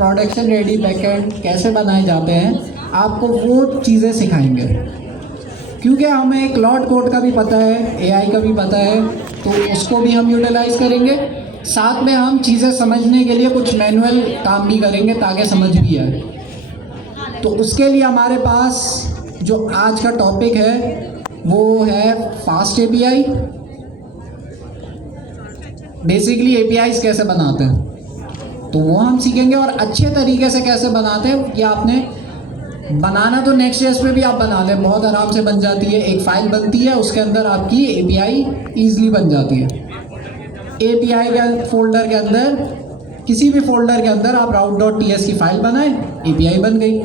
Production ready backend कैसे बनाए जाते हैं, आपको वो चीज़ें सिखाएंगे। क्योंकि हमें क्लाउड कोड का भी पता है, एआई का भी पता है, तो उसको भी हम यूटिलाइज करेंगे। साथ में हम चीज़ें समझने के लिए कुछ मैनुअल काम भी करेंगे ताकि समझ भी आए। तो उसके लिए हमारे पास जो आज का टॉपिक है वो है फास्ट एपीआई। बेसिकली एपीआईज कैसे बनाते हैं तो वो हम सीखेंगे, और अच्छे तरीके से कैसे बनाते हैं। ये आपने बनाना तो नेक्स्ट.जेएस पे भी आप बना लें, बहुत आराम से बन जाती है। एक फ़ाइल बनती है, उसके अंदर आपकी एपीआई ईजिली बन जाती है। एपीआई के फोल्डर के अंदर, किसी भी फोल्डर के अंदर आप route.ts की फ़ाइल बनाएं, एपीआई बन गई।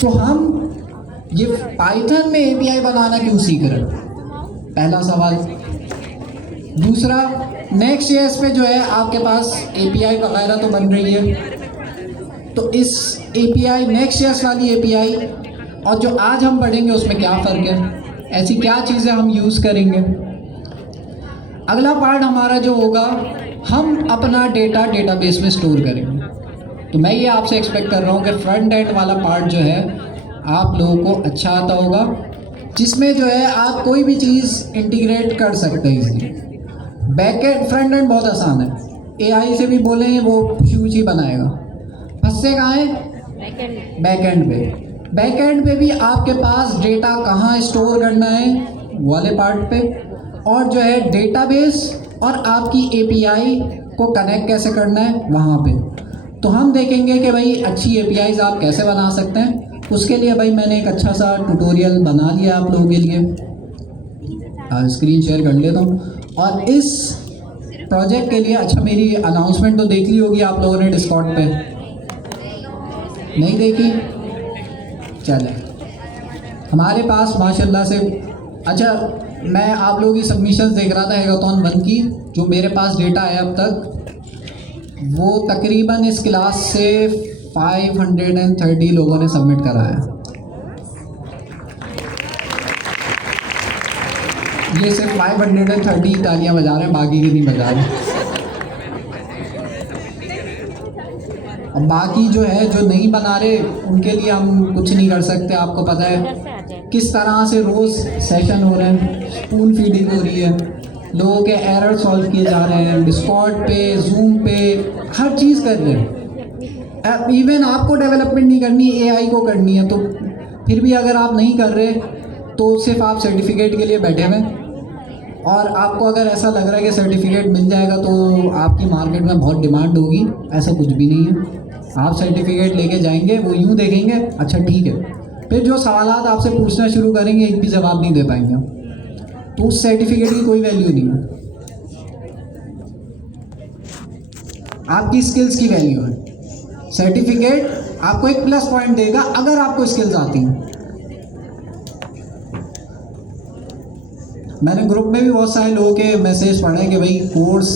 तो हम ये पाइथन में एपीआई बनाना क्यों सीख रहे हैं, पहला सवाल। दूसरा, नेक्स्ट.जेएस पे जो है आपके पास एपीआई वगैरह तो बन रही है, तो इस एपीआई नेक्स्ट.जेएस वाली एपीआई और जो आज हम पढ़ेंगे उसमें क्या फ़र्क है, ऐसी क्या चीज़ें हम यूज़ करेंगे। अगला पार्ट हमारा जो होगा, हम अपना डेटा डेटाबेस में स्टोर करेंगे। तो मैं ये आपसे एक्सपेक्ट कर रहा हूँ कि फ्रंट एंड वाला पार्ट जो है आप लोगों को अच्छा आता होगा, जिसमें जो है आप कोई भी चीज़ इंटीग्रेट कर सकते हैं easily. Back and, front end बहुत आसान है, एआई से भी बोलें वो खुशी बनाएगा। फंसते कहाँ है, बैक एंड पे। बैक एंड पे भी आपके पास डेटा कहाँ स्टोर करना है वाले पार्ट पे, और जो है डेटाबेस और आपकी एपीआई को कनेक्ट कैसे करना है वहाँ पे। तो हम देखेंगे कि भाई अच्छी एपीआईज आप कैसे बना सकते हैं। उसके लिए भाई मैंने एक अच्छा सा ट्यूटोरियल बना लिया आप लोगों के लिए, स्क्रीन शेयर कर लेता हूँ। और इस प्रोजेक्ट के लिए, अच्छा मेरी अनाउंसमेंट तो देख ली होगी आप लोगों ने डिस्कॉर्ड पे, नहीं देखी? चले, हमारे पास माशाल्लाह से, अच्छा मैं आप लोगों की सबमिशंस देख रहा था हैकाथॉन 1 की, जो मेरे पास डेटा है अब तक, वो तकरीबन इस क्लास से 530 लोगों ने सबमिट करा है। ये सिर्फ 530 तालियां बजा रहे हैं, बाकी के नहीं बजा रहे। और बाकी जो है, जो नहीं बना रहे, उनके लिए हम कुछ नहीं कर सकते। आपको पता है किस तरह से रोज़ सेशन हो रहे हैं, स्पून फीडिंग हो रही है, लोगों के एरर सॉल्व किए जा रहे हैं, डिस्कॉर्ड पे, जूम पे, हर चीज़ कर रहे हैं। इवन आपको डेवलपमेंट नहीं करनी, एआई को करनी है। तो फिर भी अगर आप नहीं कर रहे तो सिर्फ आप सर्टिफिकेट के लिए बैठे हुए। और आपको अगर ऐसा लग रहा है कि सर्टिफिकेट मिल जाएगा तो आपकी मार्केट में बहुत डिमांड होगी, ऐसा कुछ भी नहीं है। आप सर्टिफिकेट लेके जाएंगे, वो यूँ देखेंगे अच्छा ठीक है, फिर जो सवालात आपसे पूछना शुरू करेंगे एक भी जवाब नहीं दे पाएंगे, तो उस सर्टिफिकेट की कोई वैल्यू नहीं है। आपकी स्किल्स की वैल्यू है। सर्टिफिकेट आपको एक प्लस पॉइंट देगा अगर आपको स्किल्स आती हैं। मैंने ग्रुप में भी बहुत सारे लोगों के मैसेज पढ़े कि भाई कोर्स,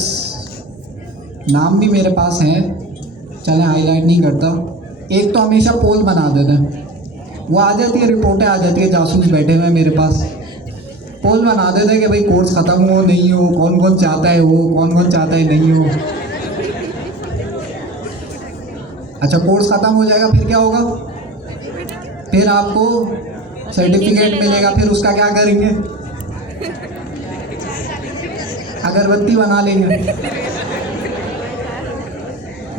नाम भी मेरे पास है, चलें हाईलाइट नहीं करता। एक तो हमेशा पोल बना देते हैं, वो आ जाती है, रिपोर्टें आ जाती है, जासूस बैठे हुए हैं मेरे पास, पोल बना देते हैं कि भाई कोर्स ख़त्म हो नहीं हो, कौन कौन चाहता है हो, कौन कौन चाहता है नहीं हो। अच्छा कोर्स ख़त्म हो जाएगा फिर क्या होगा, फिर आपको सर्टिफिकेट मिलेगा, फिर उसका क्या करेंगे, अगरबत्ती बना लेंगे।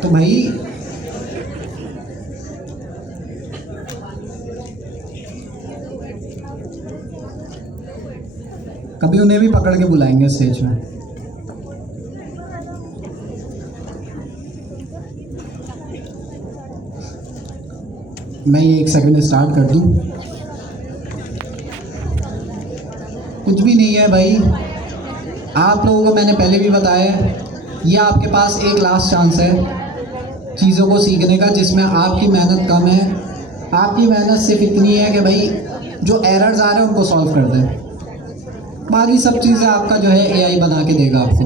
तो भाई कभी उन्हें भी पकड़ के बुलाएंगे स्टेज में। मैं ये 1 सेकंड स्टार्ट कर दूं। कुछ भी नहीं है भाई, आप लोगों को मैंने पहले भी बताया, ये आपके पास एक लास्ट चांस है चीज़ों को सीखने का, जिसमें आपकी मेहनत कम है। आपकी मेहनत सिर्फ इतनी है कि भाई जो एरर्स आ रहे हैं उनको सॉल्व कर दें, बाकी सब चीज़ें आपका जो है एआई बना के देगा आपको।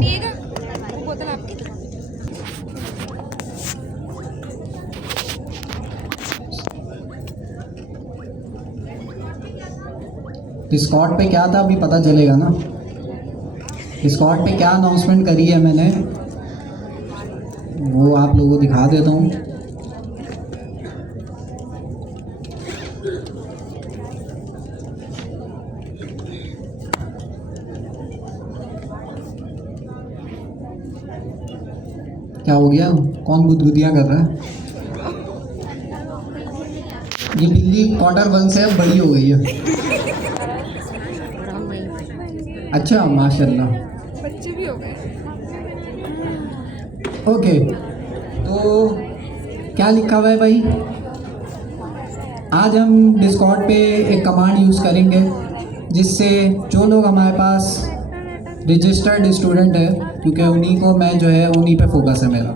डिस्कॉर्ड पे क्या था अभी पता चलेगा ना। डिस्कॉर्ड पे क्या अनाउंसमेंट करी है मैंने, वो आप लोगों को दिखा देता हूँ। क्या हो गया? कौन गुदगुदियाँ कर रहा है? ये बिल्ली Q1 से अब बड़ी हो गई है। अच्छा, माशाल्लाह। बच्चे भी हो गए। ओके, तो क्या लिखा हुआ है भाई? आज हम डिस्कॉर्ड पे एक कमांड यूज़ करेंगे जिससे जो लोग हमारे पास रजिस्टर्ड स्टूडेंट है, क्योंकि उन्हीं को मैं जो है उन्हीं पे फोकस है मेरा,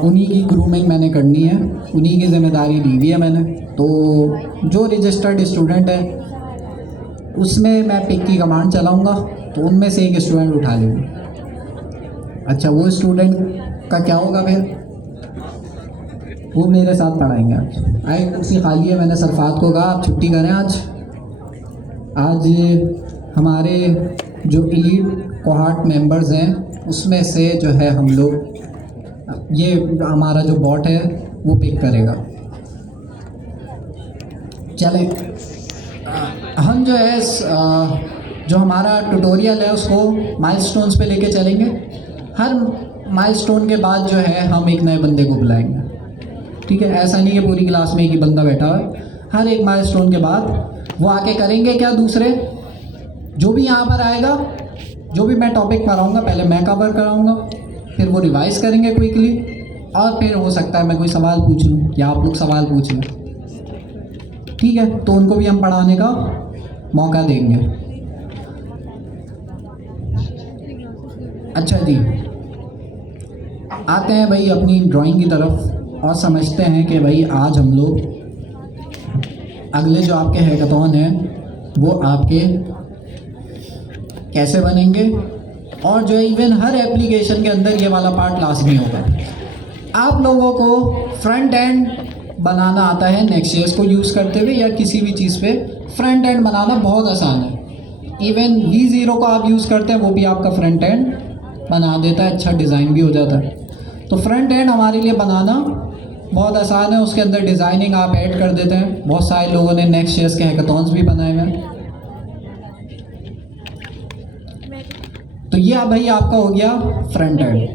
उन्हीं की ग्रूमिंग मैंने करनी है, उन्हीं की जिम्मेदारी ली हुई है मैंने। तो जो रजिस्टर्ड स्टूडेंट है उसमें मैं पिक की कमांड चलाऊँगा, तो उनमें से एक स्टूडेंट उठा लेंगे। अच्छा, वो स्टूडेंट का क्या होगा फिर? वो मेरे साथ पढ़ाएंगे आज। आए कुर्सी खाली है, मैंने सरफात को कहा आप छुट्टी करें आज। आज हमारे जो एलीट कोहार्ट मेंबर्स हैं उसमें से जो है हम लोग, ये हमारा जो बॉट है वो पिक करेगा। चलें, हम जो है जो हमारा ट्यूटोरियल है उसको माइलस्टोन्स पे लेके चलेंगे। हर माइलस्टोन के बाद जो है हम एक नए बंदे को बुलाएंगे, ठीक है? ऐसा नहीं है पूरी क्लास में एक ही बंदा बैठा हुआ है। हर एक माइलस्टोन के बाद वो आके करेंगे क्या, दूसरे जो भी यहाँ पर आएगा, जो भी मैं टॉपिक पढ़ाऊँगा पहले मैं कवर कराऊँगा, फिर वो रिवाइज़ करेंगे क्विकली, और फिर हो सकता है मैं कोई सवाल पूछ लूँ या आप लोग सवाल पूछ लें, ठीक है? तो उनको भी हम पढ़ाने का मौका देंगे। अच्छा जी, आते हैं भाई अपनी ड्राइंग की तरफ और समझते हैं कि भाई आज हम लोग अगले जो आपके हैकाथॉन हैं वो आपके कैसे बनेंगे, और जो इवन हर एप्लीकेशन के अंदर ये वाला पार्ट लाजमी होगा। आप लोगों को फ्रंट एंड बनाना आता है नेक्स्ट.js को यूज़ करते हुए, या किसी भी चीज़ पे फ्रंट एंड बनाना बहुत आसान है। इवन V0 को आप यूज़ करते हैं वो भी आपका फ्रंट एंड बना देता है, अच्छा डिज़ाइन भी हो जाता है। तो फ्रंट एंड हमारे लिए बनाना बहुत आसान है, उसके अंदर डिज़ाइनिंग आप ऐड कर देते हैं। बहुत सारे लोगों ने नेक्स्ट.js के हैकाथॉन्स भी बनाए हुए हैं। तो ये अब भाई आपका हो गया फ्रंट एंड।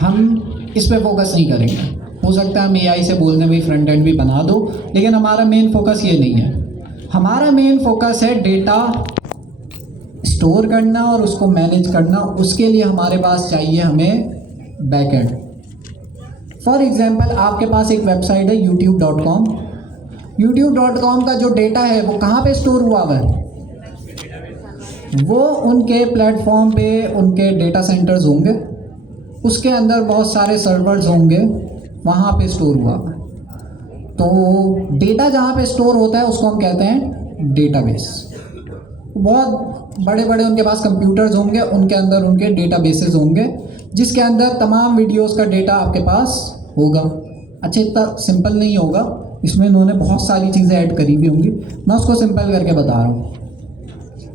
हम इस पे फोकस नहीं करेंगे। हो सकता है हम AI से बोल दें भाई फ्रंट एंड भी बना दो, लेकिन हमारा मेन फोकस ये नहीं है। हमारा मेन फोकस है डेटा स्टोर करना और उसको मैनेज करना। उसके लिए हमारे पास चाहिए हमें बैकएंड। फॉर एग्जांपल आपके पास एक वेबसाइट है youtube.com। youtube.com का जो डेटा है वो कहाँ पे स्टोर हुआ हुआ है? वो उनके प्लेटफॉर्म पे उनके डेटा सेंटर्स होंगे, उसके अंदर बहुत सारे सर्वर्स होंगे, वहाँ पे स्टोर हुआ है। तो डेटा जहाँ पे स्टोर होता है उसको हम कहते हैं डेटाबेस। बहुत बड़े बड़े उनके पास कंप्यूटर्स होंगे, उनके अंदर उनके डेटाबेसेस होंगे जिसके अंदर तमाम वीडियोस का डेटा आपके पास होगा। अच्छा, इतना सिंपल नहीं होगा, इसमें इन्होंने बहुत सारी चीज़ें ऐड करी हुई होंगी। मैं उसको सिंपल करके बता रहा हूँ,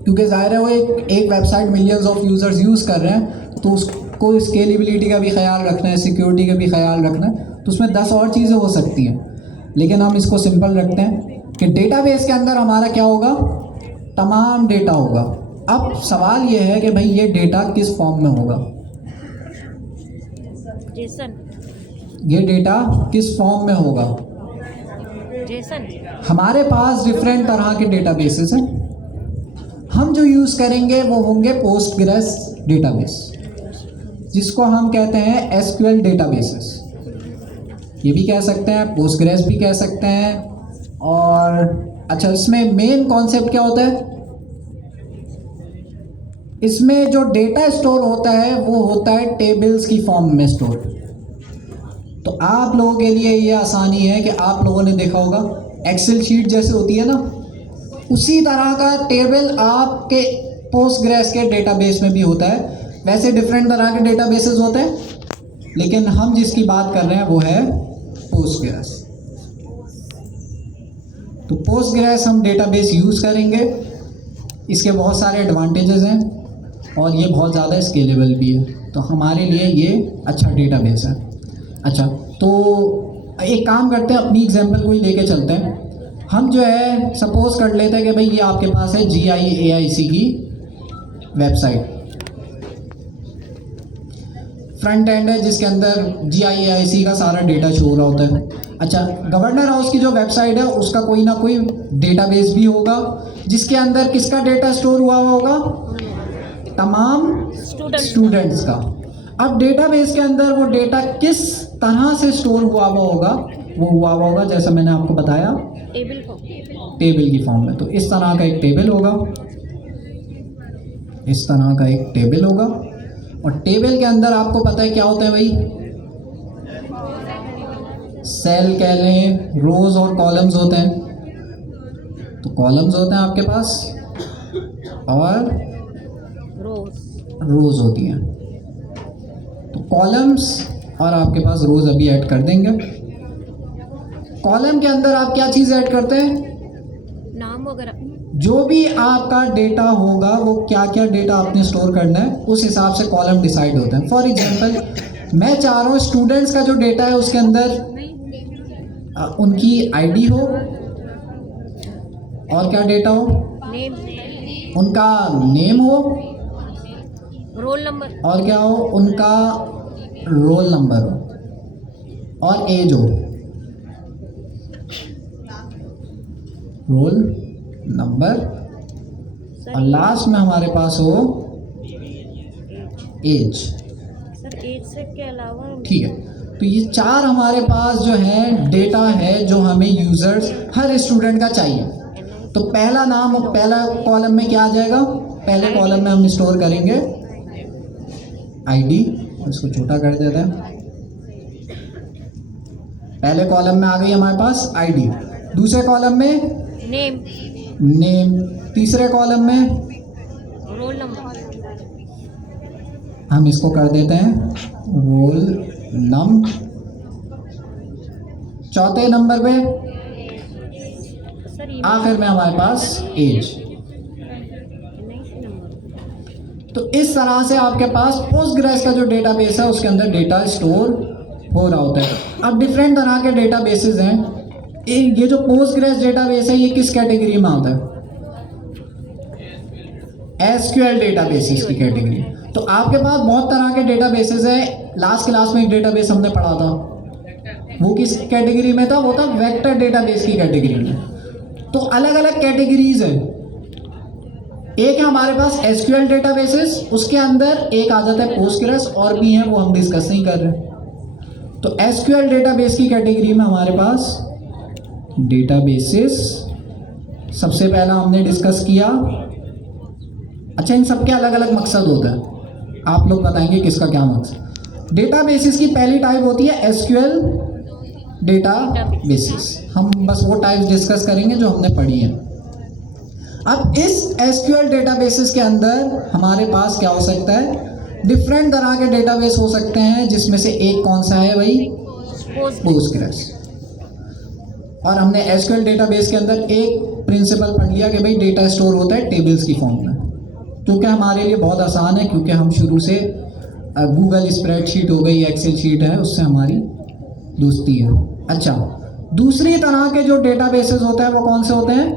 क्योंकि ज़ाहिर है वो एक website millions of users use कर रहे हैं, तो उसको स्केलेबिलिटी का भी ख्याल रखना है, सिक्योरिटी का भी ख्याल रखना है, तो उसमें 10 और चीज़ें हो सकती हैं। लेकिन हम इसको सिंपल रखते हैं कि डेटाबेस के अंदर हमारा क्या होगा, तमाम डेटा होगा। अब सवाल ये है कि भाई ये डेटा किस फॉर्म में होगा, जेसन। ये डेटा किस फॉर्म में होगा? जेसन। हमारे पास डिफरेंट तरह के डेटाबेसेस हैं। हम जो यूज़ करेंगे वो होंगे पोस्टग्रेस डेटाबेस, जिसको हम कहते हैं SQL डेटाबेसेस। ये भी कह सकते हैं, पोस्टग्रेस भी कह सकते हैं। और अच्छा, इसमें मेन कॉन्सेप्ट क्या होता है? इसमें जो डेटा स्टोर होता है वो होता है टेबल्स की फॉर्म में स्टोर। तो आप लोगों के लिए ये आसानी है कि आप लोगों ने देखा होगा एक्सेल शीट जैसे होती है ना, उसी तरह का टेबल आपके पोस्टग्रेस के डेटाबेस में भी होता है। वैसे डिफरेंट तरह के डेटाबेसेस होते हैं, लेकिन हम जिसकी बात कर रहे हैं वो है पोस्टग्रेस। तो पोस्टग्रेस हम डेटाबेस यूज़ करेंगे। इसके बहुत सारे एडवांटेजेस हैं और ये बहुत ज़्यादा स्केलेबल भी है, तो हमारे लिए ये अच्छा डेटाबेस है। अच्छा, तो एक काम करते हैं, अपनी एग्जांपल को ही लेके चलते हैं। हम जो है सपोज कर लेते हैं कि भाई ये आपके पास है GIAIC की वेबसाइट। फ्रंट एंड है जिसके अंदर GIAIC का सारा डेटा शो हो रहा होता है। अच्छा, गवर्नर हाउस की जो वेबसाइट है उसका कोई ना कोई डेटाबेस भी होगा जिसके अंदर किसका डेटा स्टोर हुआ होगा, तमाम स्टूडेंट्स का। अब डेटाबेस के अंदर वो डेटा किस तरह से स्टोर हुआ होगा, वो हुआ होगा जैसा मैंने आपको बताया टेबल को टेबल की फॉर्म में। तो इस तरह का एक टेबल होगा, इस तरह का एक टेबल होगा, और टेबल के अंदर आपको पता है क्या होता है भाई, सेल कह लें, रोज और कॉलम्स होते हैं। तो कॉलम्स होते हैं आपके पास और रोज होती हैं। तो कॉलम्स और आपके पास रोज अभी ऐड कर देंगे। कॉलम के अंदर आप क्या चीज़ ऐड करते हैं, नाम वगैरह, जो भी आपका डेटा होगा वो क्या क्या डेटा आपने स्टोर करना है उस हिसाब से कॉलम डिसाइड होते हैं। फॉर एग्जांपल मैं चाह रहा हूँ स्टूडेंट्स का जो डेटा है उसके अंदर उनकी आईडी हो और क्या डेटा हो, नेम, उनका नेम हो रोल नंबर, और क्या हो, उनका रोल नंबर हो और एज हो, रोल नंबर, और लास्ट में हमारे पास हो एज। सर एज से के अलावा ठीक है, तो ये चार हमारे पास जो है डेटा है जो हमें यूजर्स हर स्टूडेंट का चाहिए। तो पहला नाम, पहला कॉलम में क्या आ जाएगा, पहले कॉलम में हम स्टोर करेंगे आईडी, इसको छोटा कर देते हैं। पहले कॉलम में आ गई हमारे पास आईडी, दूसरे कॉलम में नेम, नेम, तीसरे कॉलम में रोल नंबर, हम इसको कर देते हैं रोल नम, चौथे नंबर पे सर आखिर में हमारे पास एज। तो इस तरह से आपके पास पोस्टग्रेस का जो डेटाबेस है उसके अंदर डेटा स्टोर हो रहा होता है। अब डिफरेंट तरह के डेटाबेसेस हैं। ये जो पोस्टग्रेस डेटाबेस है ये किस कैटेगरी में आता है, SQL डेटाबेसेस की कैटेगरी। तो आपके पास बहुत तरह के डेटाबेसेस हैं। लास्ट क्लास में एक डेटाबेस हमने पढ़ा था, वो किस कैटेगरी में था, वो था वेक्टर डेटाबेस की कैटेगरी में। तो अलग अलग कैटेगरीज हैं। एक है हमारे पास SQL डेटाबेसेस, उसके अंदर एक आ जाता है पोस्टग्रेस, और भी हैं वो हम डिस्कस नहीं कर रहे। तो SQL डेटाबेस की कैटेगरी में हमारे पास डेटाबेसेस सबसे पहला हमने डिस्कस किया। अच्छा, इन सब के अलग अलग मकसद होता है, आप लोग बताएंगे किसका क्या मकसद। डेटाबेसेस की पहली टाइप होती है SQL डेटाबेसेस। हम बस वो टाइप्स डिस्कस करेंगे जो हमने पढ़ी हैं। अब इस SQL डेटाबेसेस के अंदर हमारे पास क्या हो सकता है, डिफरेंट तरह के डेटाबेस हो सकते हैं, जिसमें से एक कौन सा है भाई, पोस्टग्रेस। और हमने SQL डेटाबेस के अंदर एक प्रिंसिपल पढ़ लिया कि भाई डेटा स्टोर होता है टेबल्स की फॉर्म में, क्योंकि हमारे लिए बहुत आसान है, क्योंकि हम शुरू से गूगल स्प्रेडशीट हो गई, एक्सेल शीट है, उससे हमारी दोस्ती है। अच्छा, दूसरी तरह के जो डेटाबेसेस होते हैं वो कौन से होते हैं,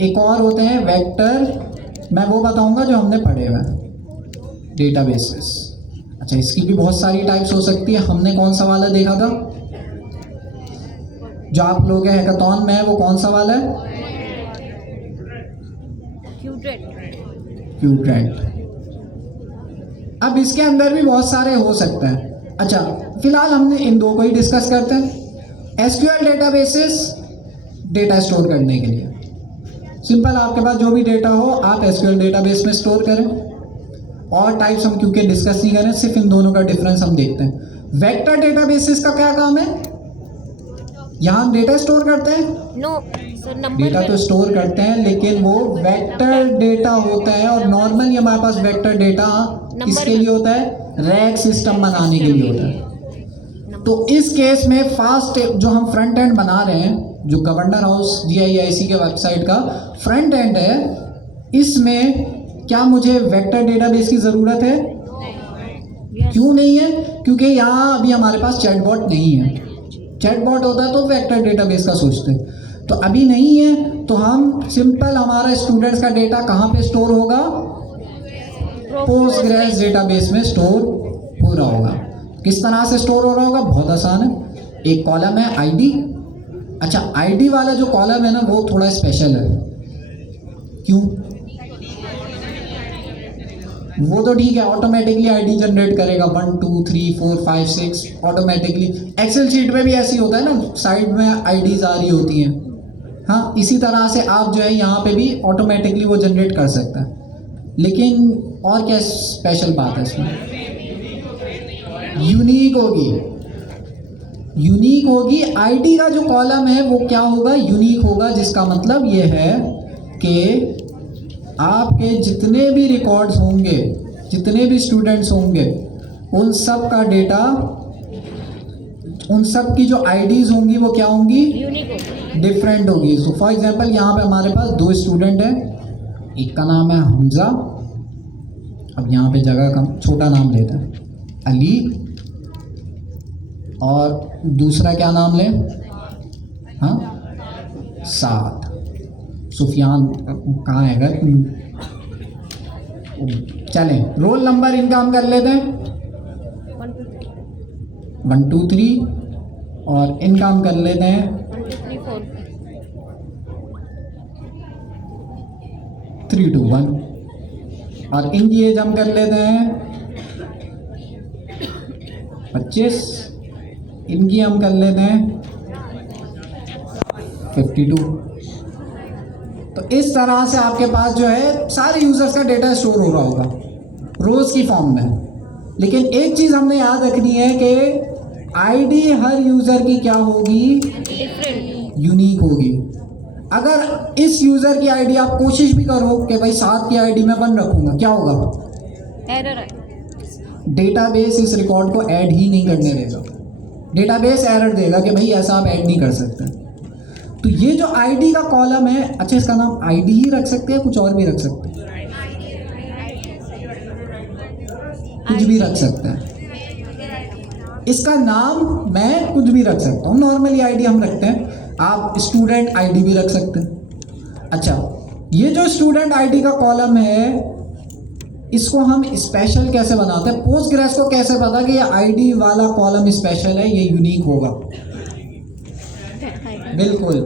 एक और होते हैं वेक्टर, मैं वो बताऊंगा जो हमने पढ़े हुए डेटाबेसेस। अच्छा, इसकी भी बहुत सारी टाइप्स हो सकती है। हमने कौन सा वाला देखा था जो आप लोग के हैकाथॉन में है, वो कौन सा वाला है, क्यूट्रेट। अब इसके अंदर भी बहुत सारे हो सकते हैं। अच्छा, फिलहाल हमने इन दो को ही डिस्कस करते हैं। SQL डेटाबेसेस डेटा स्टोर करने के लिए सिंपल, आपके पास जो भी डेटा हो आप SQL डेटाबेस में स्टोर करें। और टाइप्स हम क्योंकि डिस्कस नहीं करें, सिर्फ इन दोनों का डिफरेंस हम देखते हैं। वेक्टर डेटाबेसेस का क्या काम है, यहाँ हम डेटा स्टोर करते हैं, नो सर, नंबर डेटा तो स्टोर करते हैं लेकिन वो वेक्टर डेटा होता है। और नॉर्मली हमारे पास वेक्टर डेटा किसके लिए होता है, रैक सिस्टम बनाने के लिए होता है। तो इस केस में फास्ट जो हम फ्रंट एंड बना रहे हैं, जो गवर्नर हाउस GIAIC के वेबसाइट का फ्रंट एंड है, इसमें क्या मुझे वेक्टर डेटाबेस की ज़रूरत है, क्यों नहीं है, क्योंकि यहाँ अभी हमारे पास चैटबॉट नहीं है। चैटबॉट होता है तो वेक्टर डेटाबेस का सोचते हैं, तो अभी नहीं है। तो हम सिंपल हमारा स्टूडेंट्स का डेटा कहाँ पे स्टोर होगा, पोस्टग्रेस डेटाबेस में स्टोर पूरा होगा। किस तरह से स्टोर हो रहा होगा? बहुत आसान है। एक कॉलम है आईडी। अच्छा, आईडी वाला जो कॉलम है ना वो थोड़ा स्पेशल है। क्यों? वो तो ठीक है, ऑटोमेटिकली आईडी जनरेट करेगा 1 2 3 4 5 6 ऑटोमेटिकली। एक्सेल शीट में भी ऐसे ही होता है ना, साइड में आईडीज आ रही होती हैं। हाँ, इसी तरह से आप जो है यहाँ पे भी ऑटोमेटिकली वो जनरेट कर सकता है। लेकिन और क्या स्पेशल बात है इसमें? यूनिक होगी। यूनिक होगी। आईडी का जो कॉलम है वो क्या होगा? यूनिक होगा, जिसका मतलब ये है कि आपके जितने भी रिकॉर्ड्स होंगे, जितने भी स्टूडेंट्स होंगे, उन सब का डेटा, उन सब की जो आईडीज होंगी वो क्या होंगी? यूनिक होगा। डिफरेंट होगी। सो फॉर एग्जांपल यहाँ पे हमारे पास 2 स्टूडेंट हैं, एक का नाम है हमजा, अब यहाँ पे जगह का छोटा नाम लेते हैं, अली, और दूसरा क्या नाम ले? हाँ, साद। सुफियान कहाँ है घर? चलें, रोल नंबर इनका हम कर लेते हैं 1 2 3, और इनका हम कर लेते हैं 1 2 3 4 3 2 1, और इनकी एज हम कर लेते हैं 25, इनकी हम कर लेते हैं 52। तो इस तरह से आपके पास जो है सारे यूजर्स का डेटा स्टोर हो रहा होगा रोज की फॉर्म में। लेकिन एक चीज़ हमने याद रखनी है कि आईडी हर यूज़र की क्या होगी? डिफरेंट। यूनिक होगी। अगर इस यूज़र की आईडी आप कोशिश भी करो कि भाई 7 की आईडी मैं 1 रखूँगा, क्या होगा? एरर है। डेटाबेस इस रिकॉर्ड को ऐड ही नहीं करने देगा। डेटाबेस एरर देगा कि भाई ऐसा आप ऐड नहीं कर सकते। तो ये जो आईडी का कॉलम है, अच्छा इसका नाम आईडी ही रख सकते हैं, कुछ और भी रख सकते हैं? कुछ भी रख सकते हैं। इसका नाम मैं कुछ भी रख सकता हूँ। नॉर्मली आईडी हम रखते हैं, आप स्टूडेंट आईडी भी रख सकते हैं। अच्छा, ये जो स्टूडेंट आईडी का कॉलम है इसको हम स्पेशल कैसे बनाते हैं? पोस्टग्रेस को कैसे पता कि ये आईडी वाला कॉलम स्पेशल है, ये यूनिक होगा? बिल्कुल,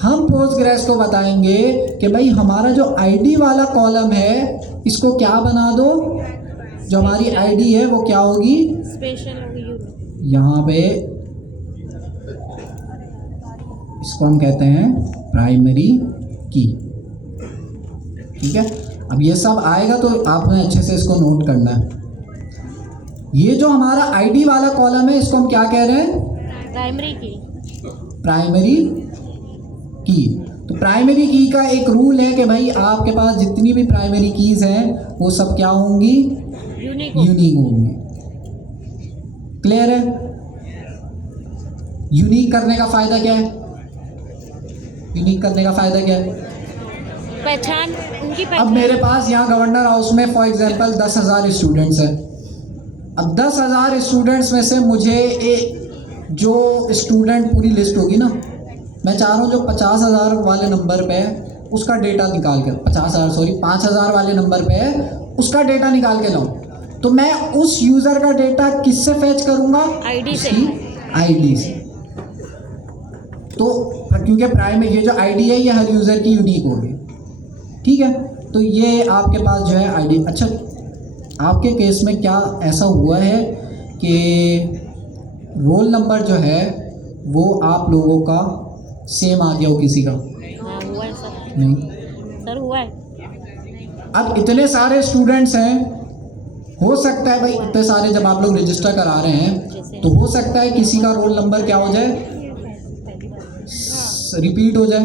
हम पोस्टग्रेस को बताएंगे कि भाई हमारा जो आईडी वाला कॉलम है इसको क्या बना दो, जो हमारी आईडी है वो क्या होगी? स्पेशल होगी, यूनिक। यहाँ पे इसको हम कहते हैं प्राइमरी की। ठीक है, अब ये सब आएगा तो आपने अच्छे से इसको नोट करना है। ये जो हमारा आईडी वाला कॉलम है इसको हम क्या कह रहे हैं? प्राइमरी की। प्राइमरी की। तो प्राइमरी की का एक रूल है कि भाई आपके पास जितनी भी प्राइमरी कीज हैं वो सब क्या होंगी? यूनिक। यूनिक होंगी। क्लियर है? यूनिक करने का फायदा क्या है? यूनिक करने का फायदा क्या है? पहचान, उनकी अब पहचान। मेरे पास यहाँ गवर्नर हाउस में फॉर एग्जांपल 10,000 स्टूडेंट्स हैं। अब 10,000 स्टूडेंट्स में से मुझे जो स्टूडेंट पूरी लिस्ट होगी ना, मैं चाह रहा हूँ जो 50,000 वाले नंबर पे है उसका डेटा निकाल कर 5,000 वाले नंबर पे है उसका डेटा निकाल के लाऊं। तो मैं उस यूज़र का डेटा किससे फैच करूँगा? आईडी से। आईडी से। तो क्योंकि प्राइमरी ये जो आईडी है ये हर यूज़र की यूनिक होगी। ठीक है, तो ये आपके पास जो है आईडी। अच्छा, आपके केस में क्या ऐसा हुआ है कि रोल नंबर जो है वो आप लोगों का सेम आ गया हो किसी का? हाँ, हुआ है सर। नहीं। सर हुआ है। अब इतने सारे स्टूडेंट्स हैं, हो सकता है भाई इतने सारे जब आप लोग रजिस्टर करा रहे हैं तो हो सकता है किसी का रोल नंबर क्या हो जाए? रिपीट हो जाए।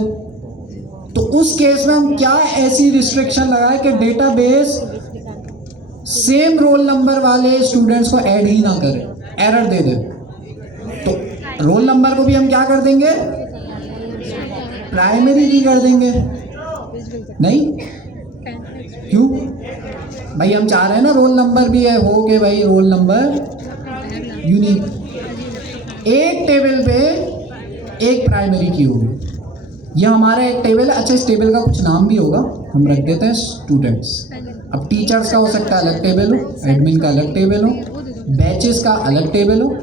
तो उस केस में हम क्या ऐसी रिस्ट्रिक्शन लगाए कि डेटाबेस सेम रोल नंबर वाले स्टूडेंट्स को ऐड ही ना करे, एरर दे दे। तो रोल नंबर को भी हम क्या कर देंगे? प्राइमरी की कर देंगे। नहीं, क्यों भाई? हम चाह रहे हैं ना रोल नंबर भी है हो के भाई रोल नंबर यूनिक। एक टेबल पे एक प्राइमरी की होगी। ये हमारा एक टेबल है। अच्छा, इस टेबल का कुछ नाम भी होगा, हम रख देते हैं स्टूडेंट्स। अब टीचर्स का हो सकता है अलग टेबल हो, एडमिन का अलग टेबल हो, बैचेस का अलग टेबल हो,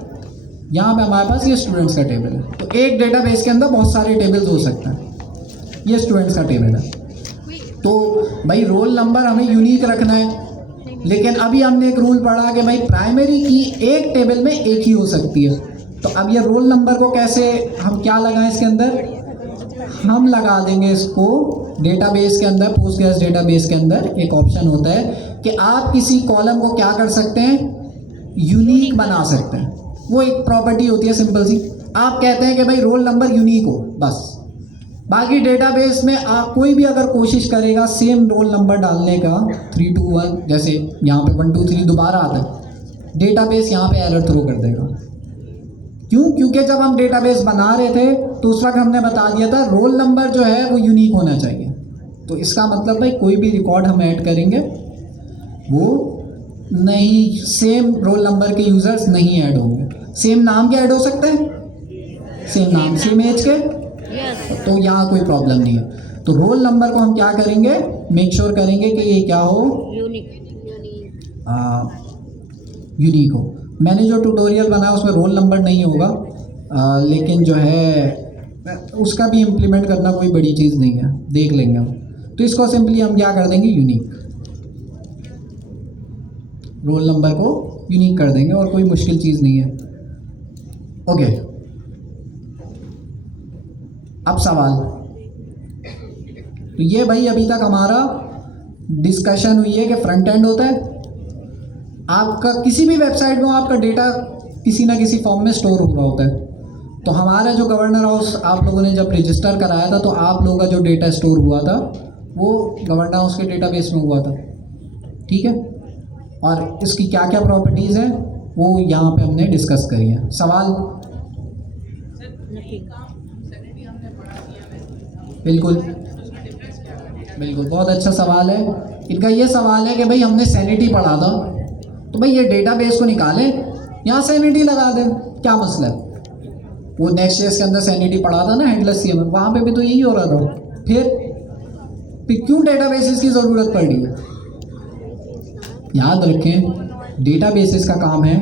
यहाँ पे हमारे पास ये स्टूडेंट्स का टेबल है। तो एक डेटाबेस के अंदर बहुत सारे टेबल्स हो सकते हैं। ये स्टूडेंट्स का टेबल है, तो भाई रोल नंबर हमें यूनिक रखना है, लेकिन अभी हमने एक रूल पढ़ा कि भाई प्राइमरी की एक टेबल में एक ही हो सकती है। तो अब ये रोल नंबर को कैसे हम क्या लगाएं इसके अंदर, हम लगा देंगे इसको डेटाबेस के अंदर, पोस्टग्रेस डेटाबेस के अंदर एक ऑप्शन होता है कि आप किसी कॉलम को क्या कर सकते हैं, यूनिक बना सकते हैं। वो एक प्रॉपर्टी होती है सिंपल सी, आप कहते हैं कि भाई रोल नंबर यूनिक हो बस। बाकी डेटाबेस में आप कोई भी अगर कोशिश करेगा सेम रोल नंबर डालने का 3 2 1, जैसे यहाँ पे 1 2 3 दोबारा आता है, डेटाबेस यहाँ पे एरर थ्रो कर देगा। क्यों? क्योंकि जब हम डेटाबेस बना रहे थे तो उस वक्त हमने बता दिया था रोल नंबर जो है वो यूनिक होना चाहिए। तो इसका मतलब भाई कोई भी रिकॉर्ड हम ऐड करेंगे वो नहीं, सेम रोल नंबर के यूज़र्स नहीं ऐड होंगे। सेम नाम के ऐड हो सकते हैं, सेम नाम सेम एज के, यस तो यहाँ कोई प्रॉब्लम नहीं है। तो रोल नंबर को हम क्या करेंगे, मेक श्योर करेंगे कि ये क्या हो, यूनिक यूनिक हो। मैंने जो ट्यूटोरियल बनाया उसमें रोल नंबर नहीं होगा, लेकिन जो है उसका भी इम्प्लीमेंट करना कोई बड़ी चीज़ नहीं है, देख लेंगे हम। तो इसको सिंपली हम क्या कर देंगे, यूनिक, रोल नंबर को यूनिक कर देंगे और कोई मुश्किल चीज़ नहीं है। ओके, अब सवाल, तो ये भाई अभी तक हमारा डिस्कशन हुई है कि फ्रंट एंड होता है। आपका किसी भी वेबसाइट में आपका डेटा किसी ना किसी फॉर्म में स्टोर हो रहा होता है। तो हमारा जो गवर्नर हाउस आप लोगों ने जब रजिस्टर कराया था तो आप लोगों का जो डेटा स्टोर हुआ था वो गवर्नर हाउस के डेटाबेस में हुआ था, ठीक है। और इसकी क्या क्या प्रॉपर्टीज़ हैं वो यहाँ पे हमने डिस्कस करी है। सवाल? बिल्कुल बिल्कुल, बहुत अच्छा सवाल है इनका। ये सवाल है कि भाई हमने सैनिटी पढ़ा था, तो भाई ये डेटाबेस को निकालें, यहाँ सैनिटी लगा दें, क्या मसला है। वो नेक्स्ट ईयर के अंदर सैनिटी पढ़ा था ना, हेडलेस सीएम, वहाँ पे भी तो यही हो रहा था। फिर क्यों डेटाबेसेस की ज़रूरत पड़ रही है? याद रखें, डेटाबेसेस का काम है